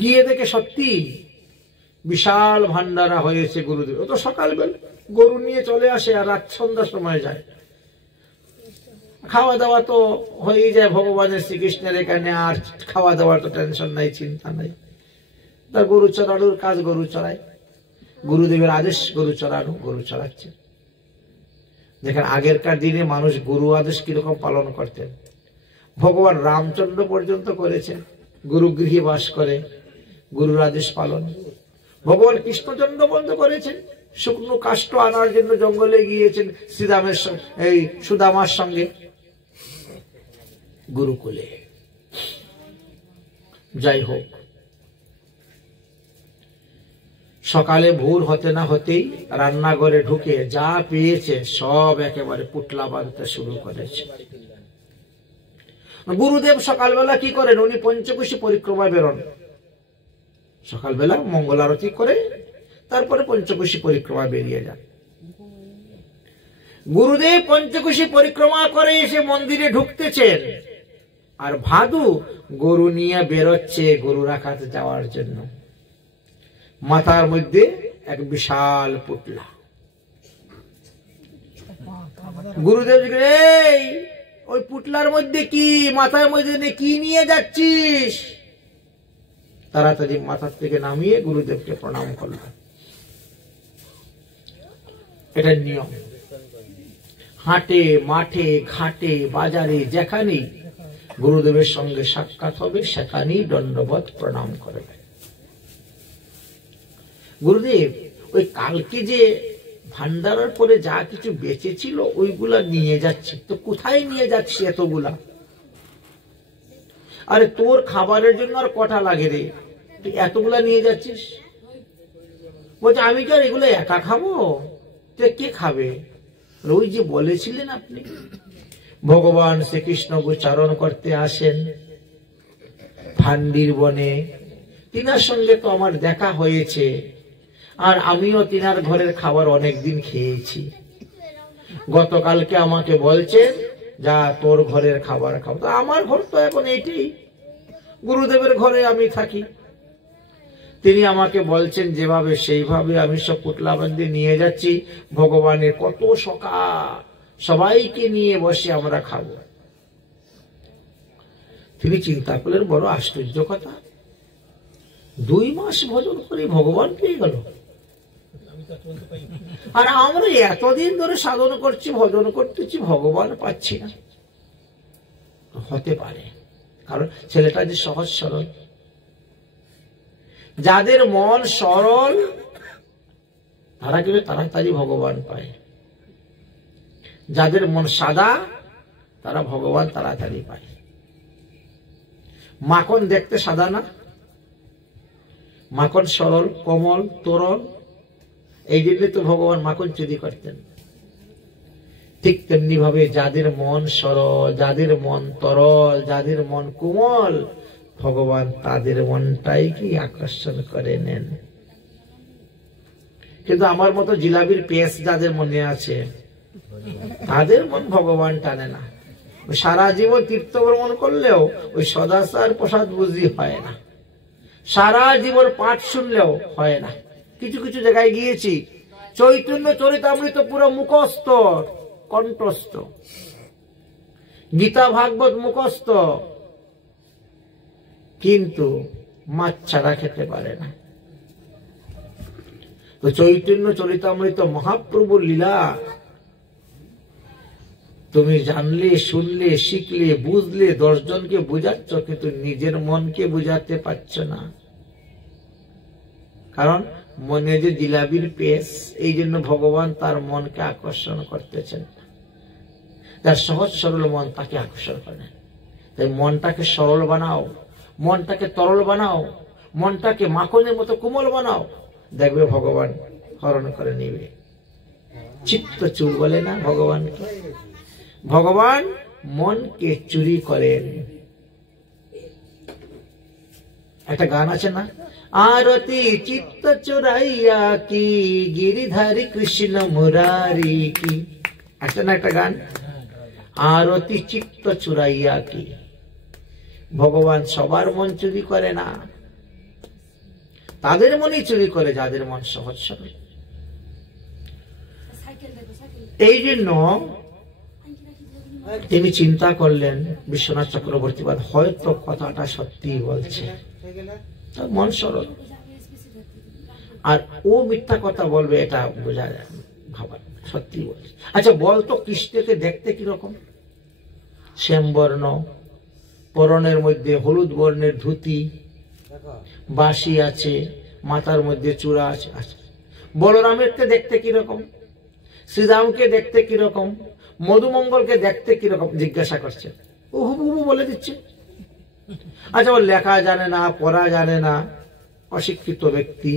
গিয়ে দেখে সত্যি বিশাল ভান্ডারা হয়েছে গুরুদেব। ও তো সকালবেলা গরু নিয়ে চলে আসে আর রাত সন্ধ্যার সময় যায়। খাওয়া দাওয়া তো হয়ে যায় ভগবানের শ্রীকৃষ্ণের এখানে, আর খাওয়া দাওয়ার তো টেনশন নাই, চিন্তা নাই। তার গরু চড়ানোর কাজ, গরু চড়ায়। গুরুদেবের আদেশ গরু চড়ানো, গরু চড়াচ্ছে। দেখেন আগেরকার দিনে মানুষ গুরু আদেশ কিরকম পালন করতেন। ভগবান রামচন্দ্র পর্যন্ত করেছেন, গুরুগৃহে বাস করে গুরুর আদেশ পালন। ভগবান কৃষ্ণচন্দ্র পর্যন্ত করেছেন, শুকনো কাষ্ঠ আনার জন্য জঙ্গলে গিয়েছেন শ্রীরামের এই সুদামার সঙ্গে গুরুকুলে। যাই হোক, সকালে ভোর হতে না হতেই রান্নাঘরে ঢুকে যা পেয়েছে সব একেবারে পুটলা বাঁধতে শুরু করেছে। গুরুদেব সকালবেলা কি করেন? উনি পঞ্চকোশী পরিক্রমায় বেরোন। সকালবেলা মঙ্গল আরতি করে তারপরে পঞ্চকোশী পরিক্রমা বেরিয়ে যান। গুরুদেব পঞ্চকোশী পরিক্রমা করে এসে মন্দিরে ঢুকতেছেন, আর ভাদু গরু নিয়ে বেরোচ্ছে গরু রাখাতে যাওয়ার জন্য। মাথার মধ্যে এক বিশাল পুটলা। গুরুদেব এই ওই পুটলার মধ্যে কি, মাথার মধ্যে কি নিয়ে যাচ্ছিস? তাড়াতাড়ি মাথার থেকে নামিয়ে গুরুদেবকে প্রণাম করলেন। এটা নিয়ম। হাটে, মাঠে, ঘাটে, বাজারে যেখানেই গুরুদেবের সঙ্গে সাক্ষাৎ হবে সেখানেই দণ্ডবত প্রণাম করবে। গুরুদেব ওই কালকে যে ভান্ডারার পরে যা কিছু বেঁচে ছিল ওইগুলা নিয়ে যাচ্ছে। তো কোথায় নিয়ে যাচ্ছি এতগুলা? আরে তোর খাবারের জন্য আর কটা লাগে রে, তুই এতগুলা নিয়ে যাচ্ছিস? বলছে আমি কি আর এগুলো একা খাবো? তো কে খাবে? ওই যে বলেছিলেন আপনি ভগবান শ্রীকৃষ্ণ গোচারণ করতে আসেন ভান্ডির বনে, তিনার সঙ্গে তো আমার দেখা হয়েছে, আর আমিও তিনার ঘরের খাবার অনেকদিন খেয়েছি। গতকালকে আমাকে বলছেন যা তোর ঘরের খাবার খাবো। তো আমার ঘর তো এখন এইটাই, গুরুদেবের ঘরে আমি থাকি। তিনি আমাকে বলছেন যেভাবে সেইভাবে আমি সব পুটলা বাঁধে নিয়ে যাচ্ছি। ভগবানের কত সখা, সবাইকে নিয়ে বসে আমরা খাবো। তিনি চিন্তা করলেন বড় আশ্চর্য কথা, 2 মাস ভজন করে ভগবান পেয়ে গেল, আর আমরা এতদিন ধরে সাধন করছি, ভজন করতেছি, ভগবান পাচ্ছি না। হতে পারে কারণ ছেলেটা যে সহজ সরল। যাদের মন সরল তারা কিন্তু তাড়াতাড়ি ভগবান পায়। যাদের মন সাদা তারা ভগবান তাড়াতাড়ি পায়। মাখন দেখতে সাদা না? মাখন সরল, কোমল, তরল, এই জন্য তো ভগবান মাখন চুরি করতেন। ঠিক তেমনি ভাবে যাদের মন সরল, যাদের মন তরল, যাদের মন কোমল, ভগবান তাদের মনটাই কি আকর্ষণ করে নেন। কিন্তু আমার মতো জিলাপির পেস যাদের মনে আছে, তাদের মন ভগবান টানে না। সারা জীবন তীর্থ ভ্রমণ করলেও ওই সদাচার প্রসাদ বুঝি হয় না, সারা জীবন পাঠ শুনলেও হয় না। কিছু কিছু জায়গায় গিয়েছি, চৈতন্য চরিতামৃত পুরো মুখস্থ, কণ্ঠস্থ, গীতা ভাগবত মুখস্থ, কিন্তু মাছ ছাড়া খেতে পারে না। তো চৈতন্য চরিতামৃত মহাপ্রভুর লীলা তুমি জানলে, শুনলে, শিখলে, বুঝলে, 10 জনকে বুঝাচ্ছ, কিন্তু নিজের মনকে বুঝাতে পারছ না। কারণ মনে যে জিলাপির পেস, এই জন্য ভগবান তার মনকে আকর্ষণ করতেছেন। তার সহজ সরল মন তাকে আকর্ষণ করে। তাই মনটাকে সরল বানাও, মনটাকে তরল বানাও, মনটাকে মাখনের মতো কোমল বানাও, দেখবে ভগবান হরণ করে নিবে। চিত্ত চুর বলে না ভগবানকে, ভগবান মনকে চুরি করেন। একটা গান আছে না, আরতি চিত্ত চুরাইয়া কি গিরিধারী কৃষ্ণ মুরারি কি, একটা না একটা গান, আরতি চিত্ত চুরাইয়া কি। ভগবান সবার মন চুরি করে না, তাদের মনই চুরি করে যাদের মন সহজ সরল। এই জন্য তিনি চিন্তা করলেন বিশ্বনাথ চক্রবর্তীবাদ হয়তো কথাটা সত্যি বলছে, মন সরল, আর ও মিথ্যা কথা বলবে এটা বোঝা যায়, ভাবা সত্যি বলছে। আচ্ছা বলতো কৃষ্ণকে দেখতে কিরকম? শ্যামবর্ণ, পরনের মধ্যে হলুদ বর্ণের ধুতি, বাঁশি আছে, মাথার মধ্যে চূড়া আছে। আচ্ছা বলরামেরকে দেখতে কিরকম? শ্রীরামকে দেখতে কিরকম? মধুমঙ্গলকে দেখতে কিরকম? জিজ্ঞাসা করছে, ও হুবহু বলে দিচ্ছে। আচ্ছা ও লেখা জানে না, পড়া জানে না, অশিক্ষিত ব্যক্তি,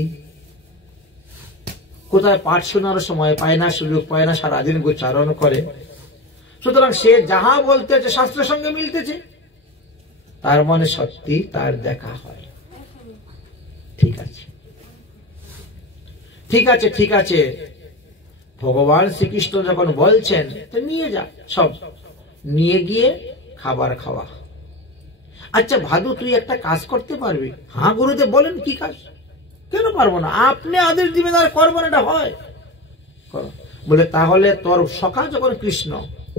কোথায় পাঠ শোনার সময় পায় না, সুযোগ পায় না, সারাদিন গোচারণ করে। সুতরাং সে যাহা বলতেছে শাস্ত্রের সঙ্গে মিলতেছে, তার মানে সত্যি তার দেখা হয়। ঠিক আছে, ঠিক আছে, ঠিক আছে, ভগবান শ্রীকৃষ্ণ যখন বলছেন তো নিয়ে যা, সব নিয়ে গিয়ে খাবার খাওয়া। আচ্ছা ভাদু তুই একটা কাজ করতে পারবি? হ্যাঁ গুরুদেব বলেন, কি কাজ? কেন পারবো না, আপনি আদেশ দিবেন আর করবো না, এটা হয়। বলে তাহলে তোর সখা যখন কৃষ্ণ,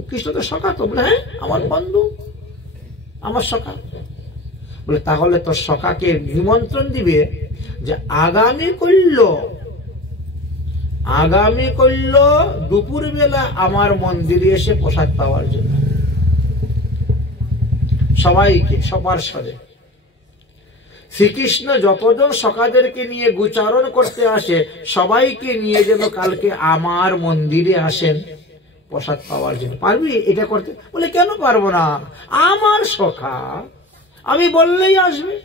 কৃষ্ণ তো সখা তো? বলে হ্যাঁ আমার বন্ধু, আমার সখা। বলে তাহলে তোর সখাকে নিমন্ত্রণ দিবে যে আগামী কল্য দুপুর বেলা আমার মন্দিরে এসে প্রসাদ পাওয়ার জন্য। সবাইকে সবার স্বরে শ্রীকৃষ্ণ যতজন সখাদেরকে নিয়ে গোচারণ করতে আসে, সবাইকে নিয়ে যেন কালকে আমার মন্দিরে আসেন প্রসাদ পাওয়ার জন্য। পারবি এটা করতে? বলে কেন পারবো না, আমার সখা, আমি বললেই আসবে।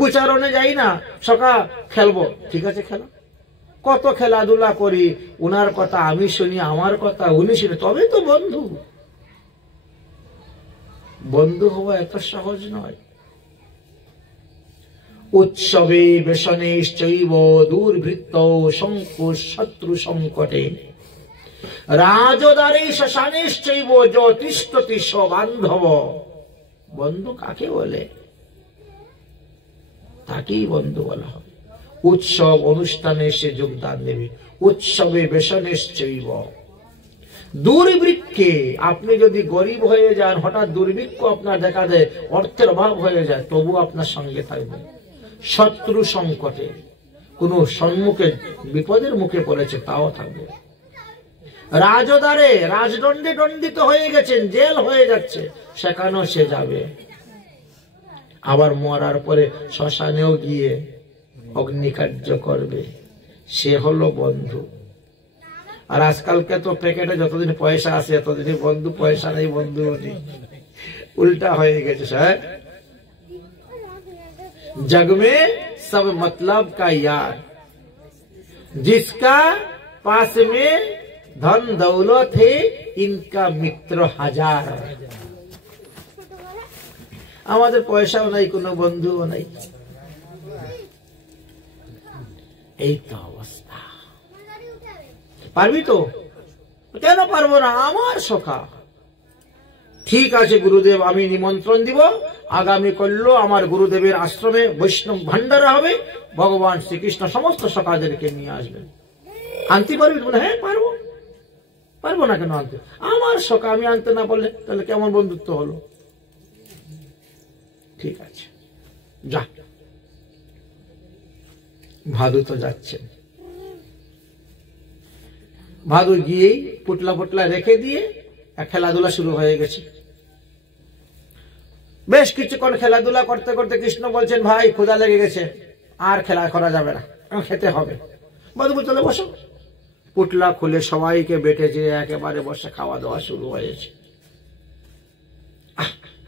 গোচারণে যাই না, সখা খেলবো, ঠিক আছে খেলো। কত খেলাধুলা করি, উনার কথা আমি শুনি, আমার কথা উনি শুনি, তবে তো বন্ধু। বন্ধু হওয়া এত সহজ নয়। উৎসবে বেশনেশ্চৈব দুর্বৃত্ত সংকুশ শত্রু সংকটে রাজদারে শ্মশানেশ্চৈব জ্যোতিষ্ঠতি বান্ধব। বন্ধু কাকে বলে? তাকেই বন্ধু বলা হবে। উৎসব অনুষ্ঠানে সে যোগদান দেবে। উৎসবে বেশনেশ্চৈব, দুর্ভিক্ষে, আপনি যদি গরিব হয়ে যান, হঠাৎ দুর্ভিক্ষ আপনার দেখা দেয়, অর্থের অভাব হয়ে যায়, তবু আপনার সঙ্গে থাকবে। শত্রু সংকটে, কোন সম্মুখে বিপদের মুখে পড়েছে, তাও থাকবে। রাজদারে, রাজদণ্ডে দণ্ডিত হয়ে গেছেন, জেল হয়ে যাচ্ছে, সেখানেও সে যাবে। আবার মরার পরে শ্মশানেও গিয়ে অগ্নিকার্য করবে, সে হলো বন্ধু। আর আজকালকে তো প্যাকেটে যতদিন পয়সা আসে ততদিন বন্ধু, পয়সা নেই বন্ধু নেই, उल्टा हो गए सर। जग में सब मतलब का यार, जिसका पास में धन दौलत है इनका मित्र हजार। আমাদের পয়সাও নাই, কোনো বন্ধুও নাই, এই তো অবস্থা। পারবি তো? কেন পারবো না, আমার সখা। ঠিক আছে গুরুদেব, আমি নিমন্ত্রণ দিব, আগামী কল্য আমার গুরুদেবের আশ্রমে বৈষ্ণব ভান্ডারা হবে, ভগবান শ্রীকৃষ্ণ সমস্ত সখাদেরকে নিয়ে আসবেন। আনতে পারবি? বলে হ্যাঁ পারবো। পারবো না কেন আনতে? আমার সখা, আমি আনতে না পারলে তাহলে কেমন বন্ধুত্ব হলো? ঠিক আছে যা। ভাদু তো যাচ্ছেন। ভাদু গিয়েই পুটলা পুটলা রেখে দিয়ে খেলাধুলা শুরু হয়ে গেছে। বেশ কিছুক্ষণ খেলাধুলা করতে করতে কৃষ্ণ বলছেন, ভাই ক্ষুধা লেগে গেছে, আর খেলা করা যাবে না, খেতে হবে। ভাদু বলছে চলে বসো। পুটলা খুলে সবাইকে বেটেছে, একেবারে বসে খাওয়া দাওয়া শুরু হয়েছে।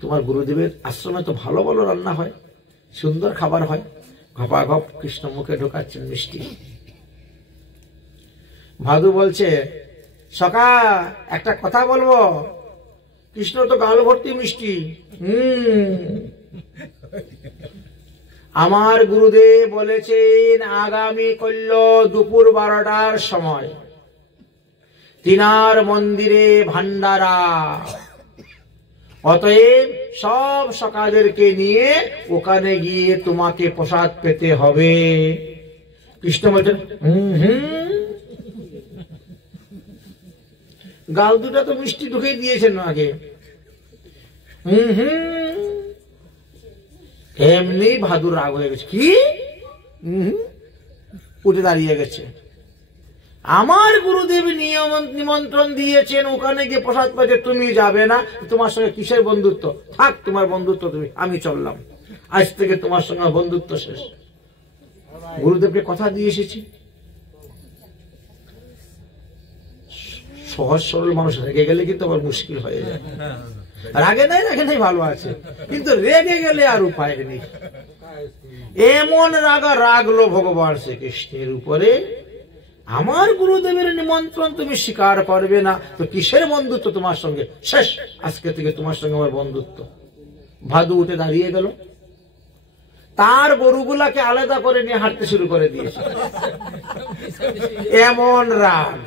তোমার গুরুদেবের আশ্রমে তো ভালো ভালো রান্না হয়, সুন্দর খাবার হয়। ঘপাঘপ কৃষ্ণ মুখে ঢোকাচ্ছেন মিষ্টি। ভাদু বলছে, সখা একটা কথা বলবো। কৃষ্ণ তো গাল ভর্তি মিষ্টি। আমার গুরুদেব বলেছেন আগামী কল্য দুপুর 12টার সময় তিনার মন্দিরে ভান্ডারা, অতএব সব সখাদেরকে নিয়ে ওখানে গিয়ে তোমাকে প্রসাদ পেতে হবে। কৃষ্ণ বলছেন গাল দুটা তো মিষ্টি ঢুকে দিয়েছেন আগে। এমনি ভাদুর রাগ হয়ে গেছে, কি উঠে দাঁড়িয়ে গেছে। আমার গুরুদেব নিমন্ত্রণ দিয়েছেন, ওখানে গিয়ে প্রসাদ পাইতে তুমি যাবে না? তোমার সঙ্গে কিসের বন্ধুত্ব? থাক তোমার বন্ধুত্ব, তুমি, আমি চললাম, আজ থেকে তোমার সঙ্গে বন্ধুত্ব শেষ। গুরুদেবকে কথা দিয়ে এসেছি। সহজ সরল মানুষ রেগে গেলে কিন্তু আবার মুশকিল হয়ে যায়। রাগে নাই ভালো আছে, কিন্তু রেগে গেলে আর উপায় নেই। এমন রাগা রাগলো ভগবান শ্রীকৃষ্ণের উপরে, আমার গুরুদেবের নিমন্ত্রণ তুমি স্বীকার করবে না তো কিসের বন্ধুত্ব তোমার সঙ্গে? শেষ, আজকে থেকে তোমার সঙ্গে আমার বন্ধুত্ব। ভাদু উঠে দাঁড়িয়ে গেল, তার গরুগুলাকে আলাদা করে নিয়ে হাঁটতে শুরু করে দিয়েছে। এমন রাগ।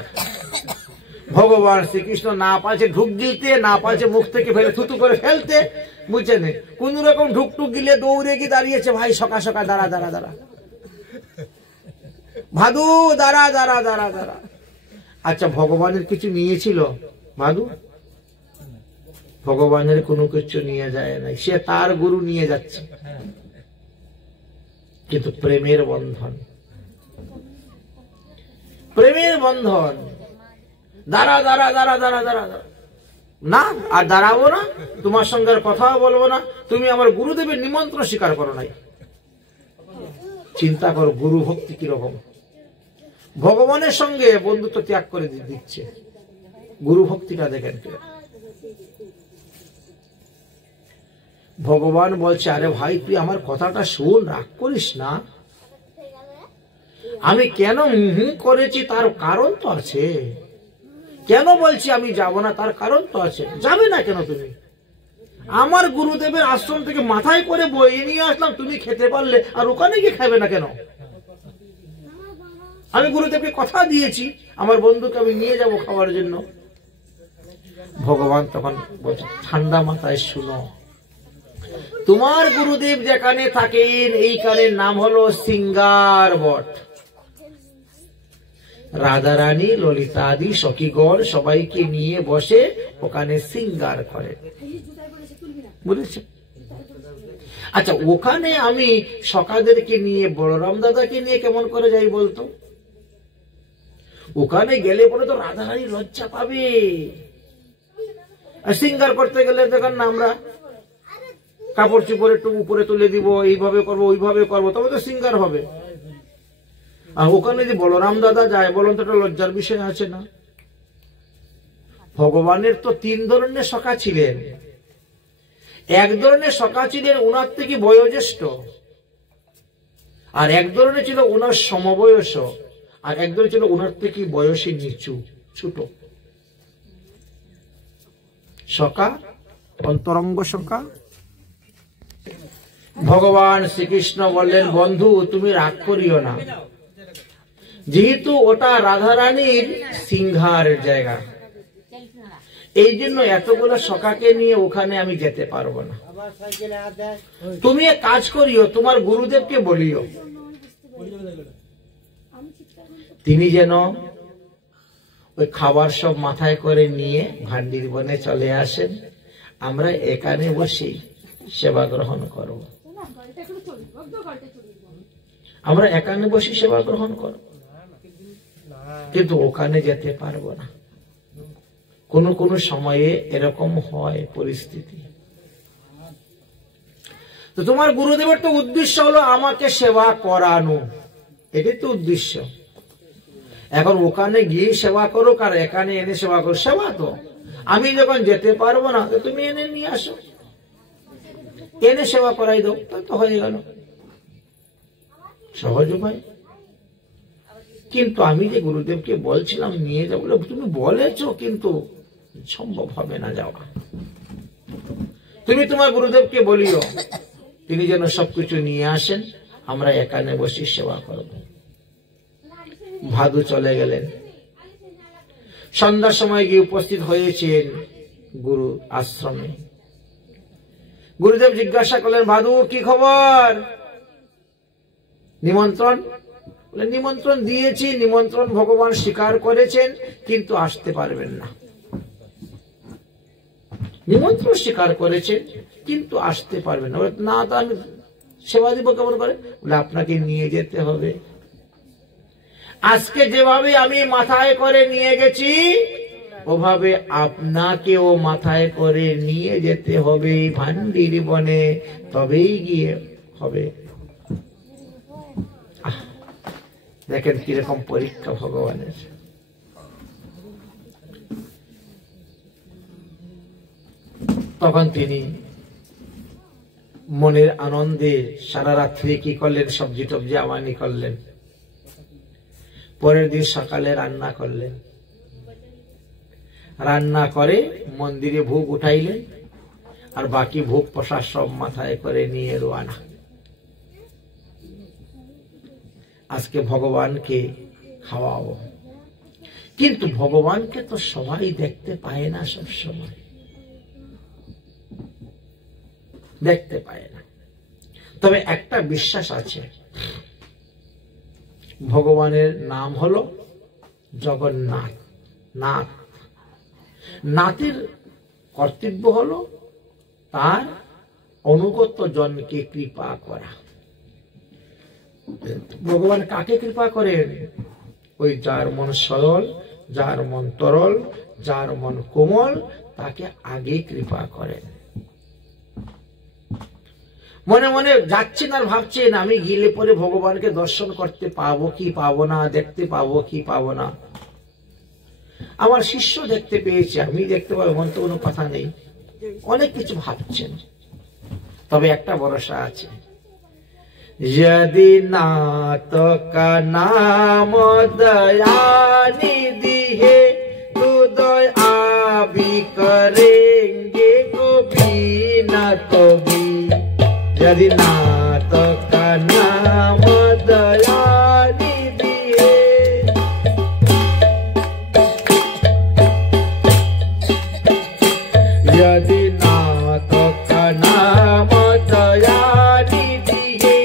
ভগবান শ্রীকৃষ্ণ না পারছে ঢুক গিলতে, না পারছে মুখ থেকে ফেলে থুতু করে ফেলতে, বুঝছেন? কোন রকম ঢুকটুক গিলে দৌড়ে গিয়ে দাঁড়িয়েছে, ভাই সকা সকা দাঁড়া দাঁড়া দাঁড়া, ভাদু দাঁড়া দাঁড়া দাঁড়া দাঁড়া। আচ্ছা ভগবানের কিছু নিয়েছিল ভাদু? ভগবানের কোনো কিছু নিয়ে যায় নাই, সে তার গুরু নিয়ে যাচ্ছে। কিন্তু প্রেমের বন্ধন, প্রেমের বন্ধন। দাঁড়া দাঁড়া দাঁড়া দাঁড়া দাঁড়া না, আর দাঁড়াবো না, তোমার সঙ্গে আর কথাও বলবো না, তুমি আমার গুরুদেবের নিমন্ত্রণ স্বীকার করো নাই। চিন্তা করো গুরু ভক্তি কিরকম। ভগবানের সঙ্গে বন্ধুত্ব ত্যাগ করে দিচ্ছে, গুরু ভক্তিটা দেখেন। ভগবান বলছে, আরে ভাই তুই আমার কথাটা শোন, রাগ করিস না। আমি কেন করেছি তার কারণ তো আছে। কেন বলছি আমি যাব না তার কারণ তো আছে। যাবে না কেন তুমি? আমার গুরুদেবের আশ্রম থেকে মাথায় করে বয়ে নিয়ে আসলাম, তুমি খেতে পারলে, আর ওখানে গিয়ে খাবে না কেন? আমি গুরুদেবকে কথা দিয়েছি আমার বন্ধুকে আমি নিয়ে যাব খাওয়ার জন্য। ভগবান তখন বলছে, ঠান্ডা মাথায় শুনো, তোমার গুরুদেব যেখানে থাকেন এইখানের নাম হলো সিঙ্গার বট। রাধারানী ললিতা আদি সখীগণ সবাইকে নিয়ে বসে ওখানে সিঙ্গার করে, বুঝেছে? আচ্ছা ওখানে আমি সখাদেরকে নিয়ে, বলরাম দাদাকে নিয়ে কেমন করে যাই বলতো? ওখানে গেলে পরে তো রাধারানী লজ্জা পাবে। সিঙ্গার করতে গেলে দেখেন না, আমরা কাপড় চোপড় একটু উপরে তুলে দিব, এইভাবে করবো ওইভাবে করবো, তবে তো সিঙ্গার হবে। আর ওখানে যে বলরাম দাদা যায়, বলুন তো একটা লজ্জার বিষয় আছে না? ভগবানের তো তিন ধরনের সখা ছিলেন। এক ধরনের সখা ছিলেন ওনার থেকে বয়োজ্যেষ্ঠ, আর এক ধরনের ছিল ওনার সমবয়স, আর এক ধরনের ছিল ওনার থেকে বয়সে নিচু ছোট সখা, অন্তরঙ্গ সখা। ভগবান শ্রীকৃষ্ণ বললেন, বন্ধু তুমি রাগ করিও না, যেহেতু ওটা রাধারানীর সিংহার জায়গা, এই জন্য এতগুলো সখাকে নিয়ে ওখানে আমি যেতে পারবো না। তুমি এক কাজ করিও, তোমার গুরুদেবকে বলিও তিনি যেন ওই খাবার সব মাথায় করে নিয়ে ভান্ডির বনে চলে আসেন, আমরা এখানে বসে সেবা গ্রহণ করব। আমরা এখানে বসে সেবা গ্রহণ করব, কিন্তু ওখানে যেতে পারবো না। কোন কোন সময়ে এরকম হয় পরিস্থিতি। তো তোমার গুরুদেবের তো উদ্দেশ্য হলো আমাকে সেবা করানো, এটাই তো উদ্দেশ্য। এখন ওখানে গিয়ে সেবা করো আর এখানে এনে সেবা করো, সেবা তো আমি যখন যেতে পারবো না, তো তুমি এনে নিয়ে আসো, এনে সেবা করাই দাও, তো হয়ে গেল, সহজ উপায়। কিন্তু আমি যে গুরুদেবকে বলছিলাম নিয়ে যাবো, তুমি বলেছো কিন্তু সম্ভব হবে না যাওয়া। তুমি তোমার গুরুদেবকে বলিও তিনি যেন সবকিছু নিয়ে আসেন, আমরা এখানে বসে সেবা করব। ভাদু চলে গেলেন। সন্ধ্যার সময় গিয়ে উপস্থিত হয়েছেন গুরু আশ্রমে। গুরুদেব জিজ্ঞাসা করলেন, ভাদু কি খবর? নিমন্ত্রণ? নিমন্ত্রণ দিয়েছি, নিমন্ত্রণ ভগবান স্বীকার করেছেন, কিন্তু আসতে পারবেন না। নিমন্ত্রণ স্বীকার করেছেন কিন্তু আসতে পারবেন না। না, তো আমি সেবা দিব কেমন করে? বলে আপনাকে নিয়ে যেতে হবে। আজকে যেভাবে আমি মাথায় করে নিয়ে গেছি, ওভাবে আপনাকেও মাথায় করে নিয়ে যেতে হবে ভান্ডির বনে, তবেই গিয়ে হবে। দেখেন কিরকম পরীক্ষা ভগবানের। তখন তিনি মনের আনন্দে সারা রাত্রি কি করলেন, সবজি টবজি আমানি করলেন। পরের দিন সকালে রান্না করলেন, রান্না করে মন্দিরে ভোগ উঠাইলেন, আর বাকি ভোগ প্রসাদ সব মাথায় করে নিয়ে রওনা। আজকে ভগবানকে খাওয়াবো, কিন্তু ভগবানকে তো সবাই দেখতে পায় না, সব সময় দেখতে পায় না। তবে একটা বিশ্বাস আছে, ভগবানের নাম হলো জগন্নাথ। নাথ, নাথের কর্তব্য হলো তার অনুগত জনকে কৃপা করা। ভগবান কাকে কৃপা করেন? ওই যার মন সরল, যার মন তরল, যার মন কোমল, তাকে আগে কৃপা করেন। মনে মনে যাচ্ছেন আর ভাবছেন আমি গেলে পরে ভগবানকে দর্শন করতে পাবো কি পাবো না, দেখতে পাবো কি পাবো না। আমার শিষ্য দেখতে পেয়েছে, আমি দেখতে পাবো, এমন তো কোনো কথা নেই। অনেক কিছু ভাবছেন, তবে একটা ভরসা আছে, যদি নাথ কা নাম দয়ানিধি হে তো দয়া भी करेंगे कभी ना कभी। यदि नाथ का नाम दयानिधि है, यदि नाथ का नाम दयानिधि है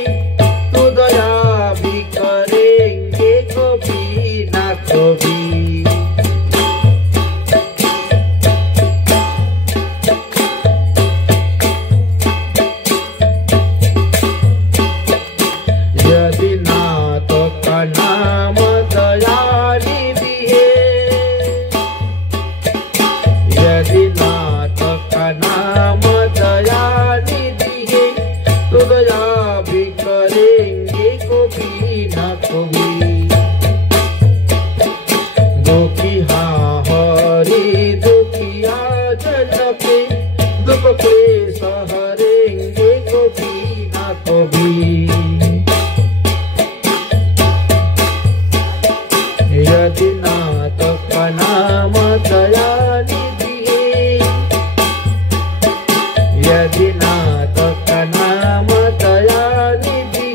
तो दया भी करेंगे कभी ना कभी। यदि नाथ का नाम दया निधि यदि नाथ का नाम दया निधि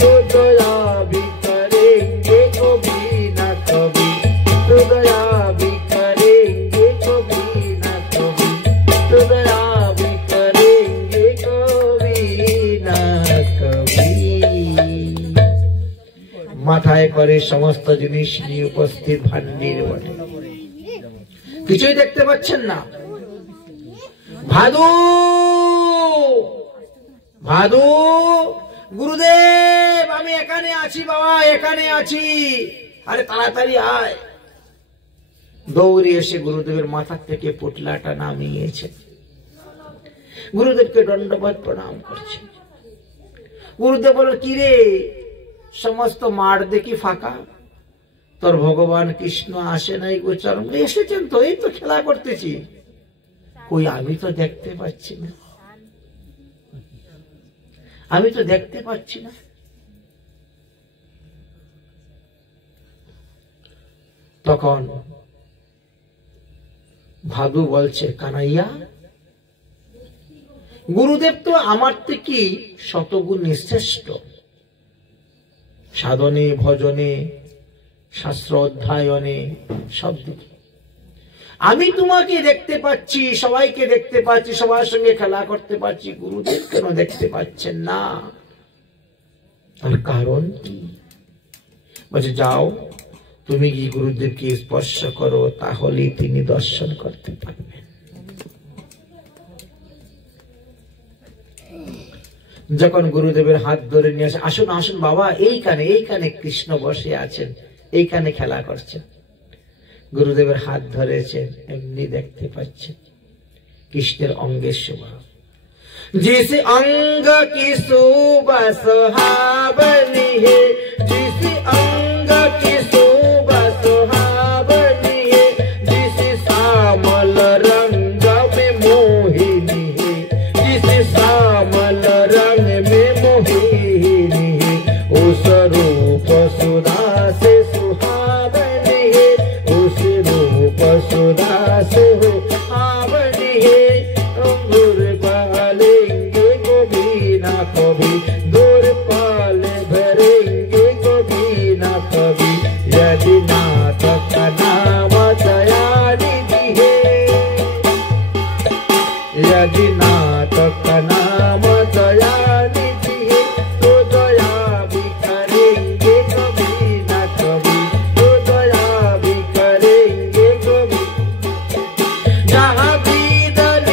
तो दया भी करेंगे कभी न कभी तो दया भी करेंगे कभी न कभी तो दया भी करेंगे कभी न कभी। মাথায় করে সমস্ত জিনিস নিয়ে উপস্থিত ভান্ডির বটে, কিছুই দেখতে পাচ্ছেন না। ভাদু ভাদু গুরুদেব আমি এখানে আছি বাবা, এখানে আছি, আরে তাড়াতাড়ি আয়। দৌড়ে এসে গুরুদেবের মাথা থেকে পুটলাটা নামিয়েছে, গুরুদেবকে দণ্ডবত প্রণাম করছে। গুরুদেব বলল কি রে সমস্ত মাঠ দেখি ফাঁকা, তোর ভগবান কৃষ্ণ আসে নাই গোচর? এসেছেন তো, এই তো খেলা করতেছি। কই আমি তো দেখতে পাচ্ছি না, আমি তো দেখতে পাচ্ছি না। তখন ভাদু বলছে কানাইয়া গুরুদেব তো আমার থেকে শতগুণ শ্রেষ্ঠ, সাধনে ভজনে শাস্ত্র অধ্যয়নে সব দিকে। আমি তোমাকে দেখতে পাচ্ছি, সবাইকে দেখতে পাচ্ছি, সবার সঙ্গে খেলা করতে পারছি, গুরুদেব কেন দেখতে পাচ্ছেন না? তার কারণ কি? বলছে যাও তুমি কি গুরুদেবকে স্পর্শ করো, তাহলে তিনি দর্শন করতে পারবেন। যখন গুরুদেবের হাত ধরে নিয়ে আসে, আসুন আসুন বাবা, এইখানে এইখানে কৃষ্ণ বসে আছেন, এইখানে খেলা করছেন। গুরুদেবের হাত ধরেছেন, এমনি দেখতে পাচ্ছেন কৃষ্ণের অঙ্গের শোভা। जिस अंग की शोभा सुहावनी है, जिस अंग की शोभा सुहावनी है, जिस श्यामल रंग में मोहिनी है, जिस श्यामल रंग में मोहिनी है, उस रूप सुधा से सुहावनी है, उस रूप सुधा से सुहावनी है। अंगूर पालेंगे कभी ना कभी, दूर पाले भरेंगे कभी ना कभी, यदि नाथ का नाम दया निधि है, यदि नाथ का नाम दया निधि है, तो दया भी करेंगे कभी ना कभी, तो दया भी करेंगे कभी। जहाँ भी दया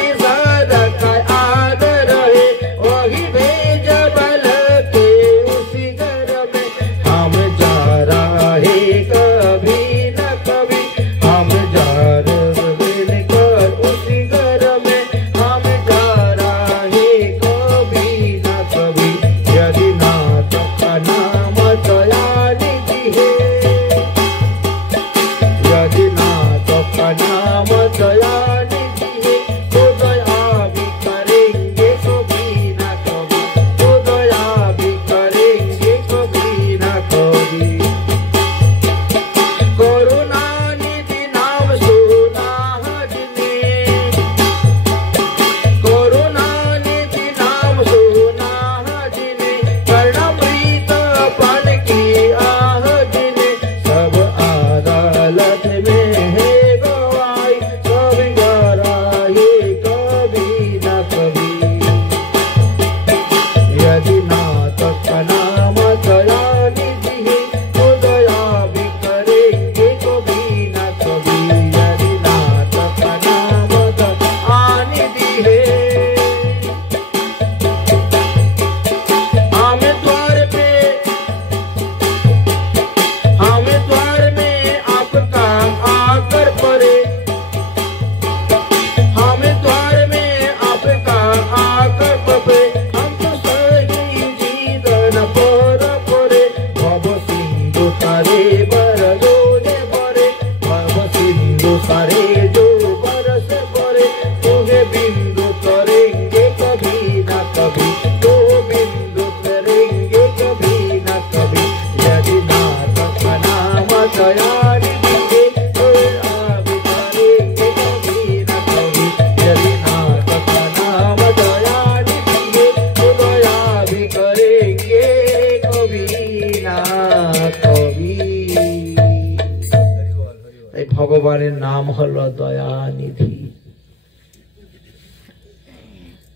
ভগবানের নাম হলো দয়ানিধি।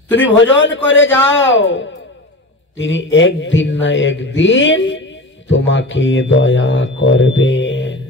তুমি ভজন করে যাও, তিনি একদিন না একদিন তোমাকে দয়া করবেন।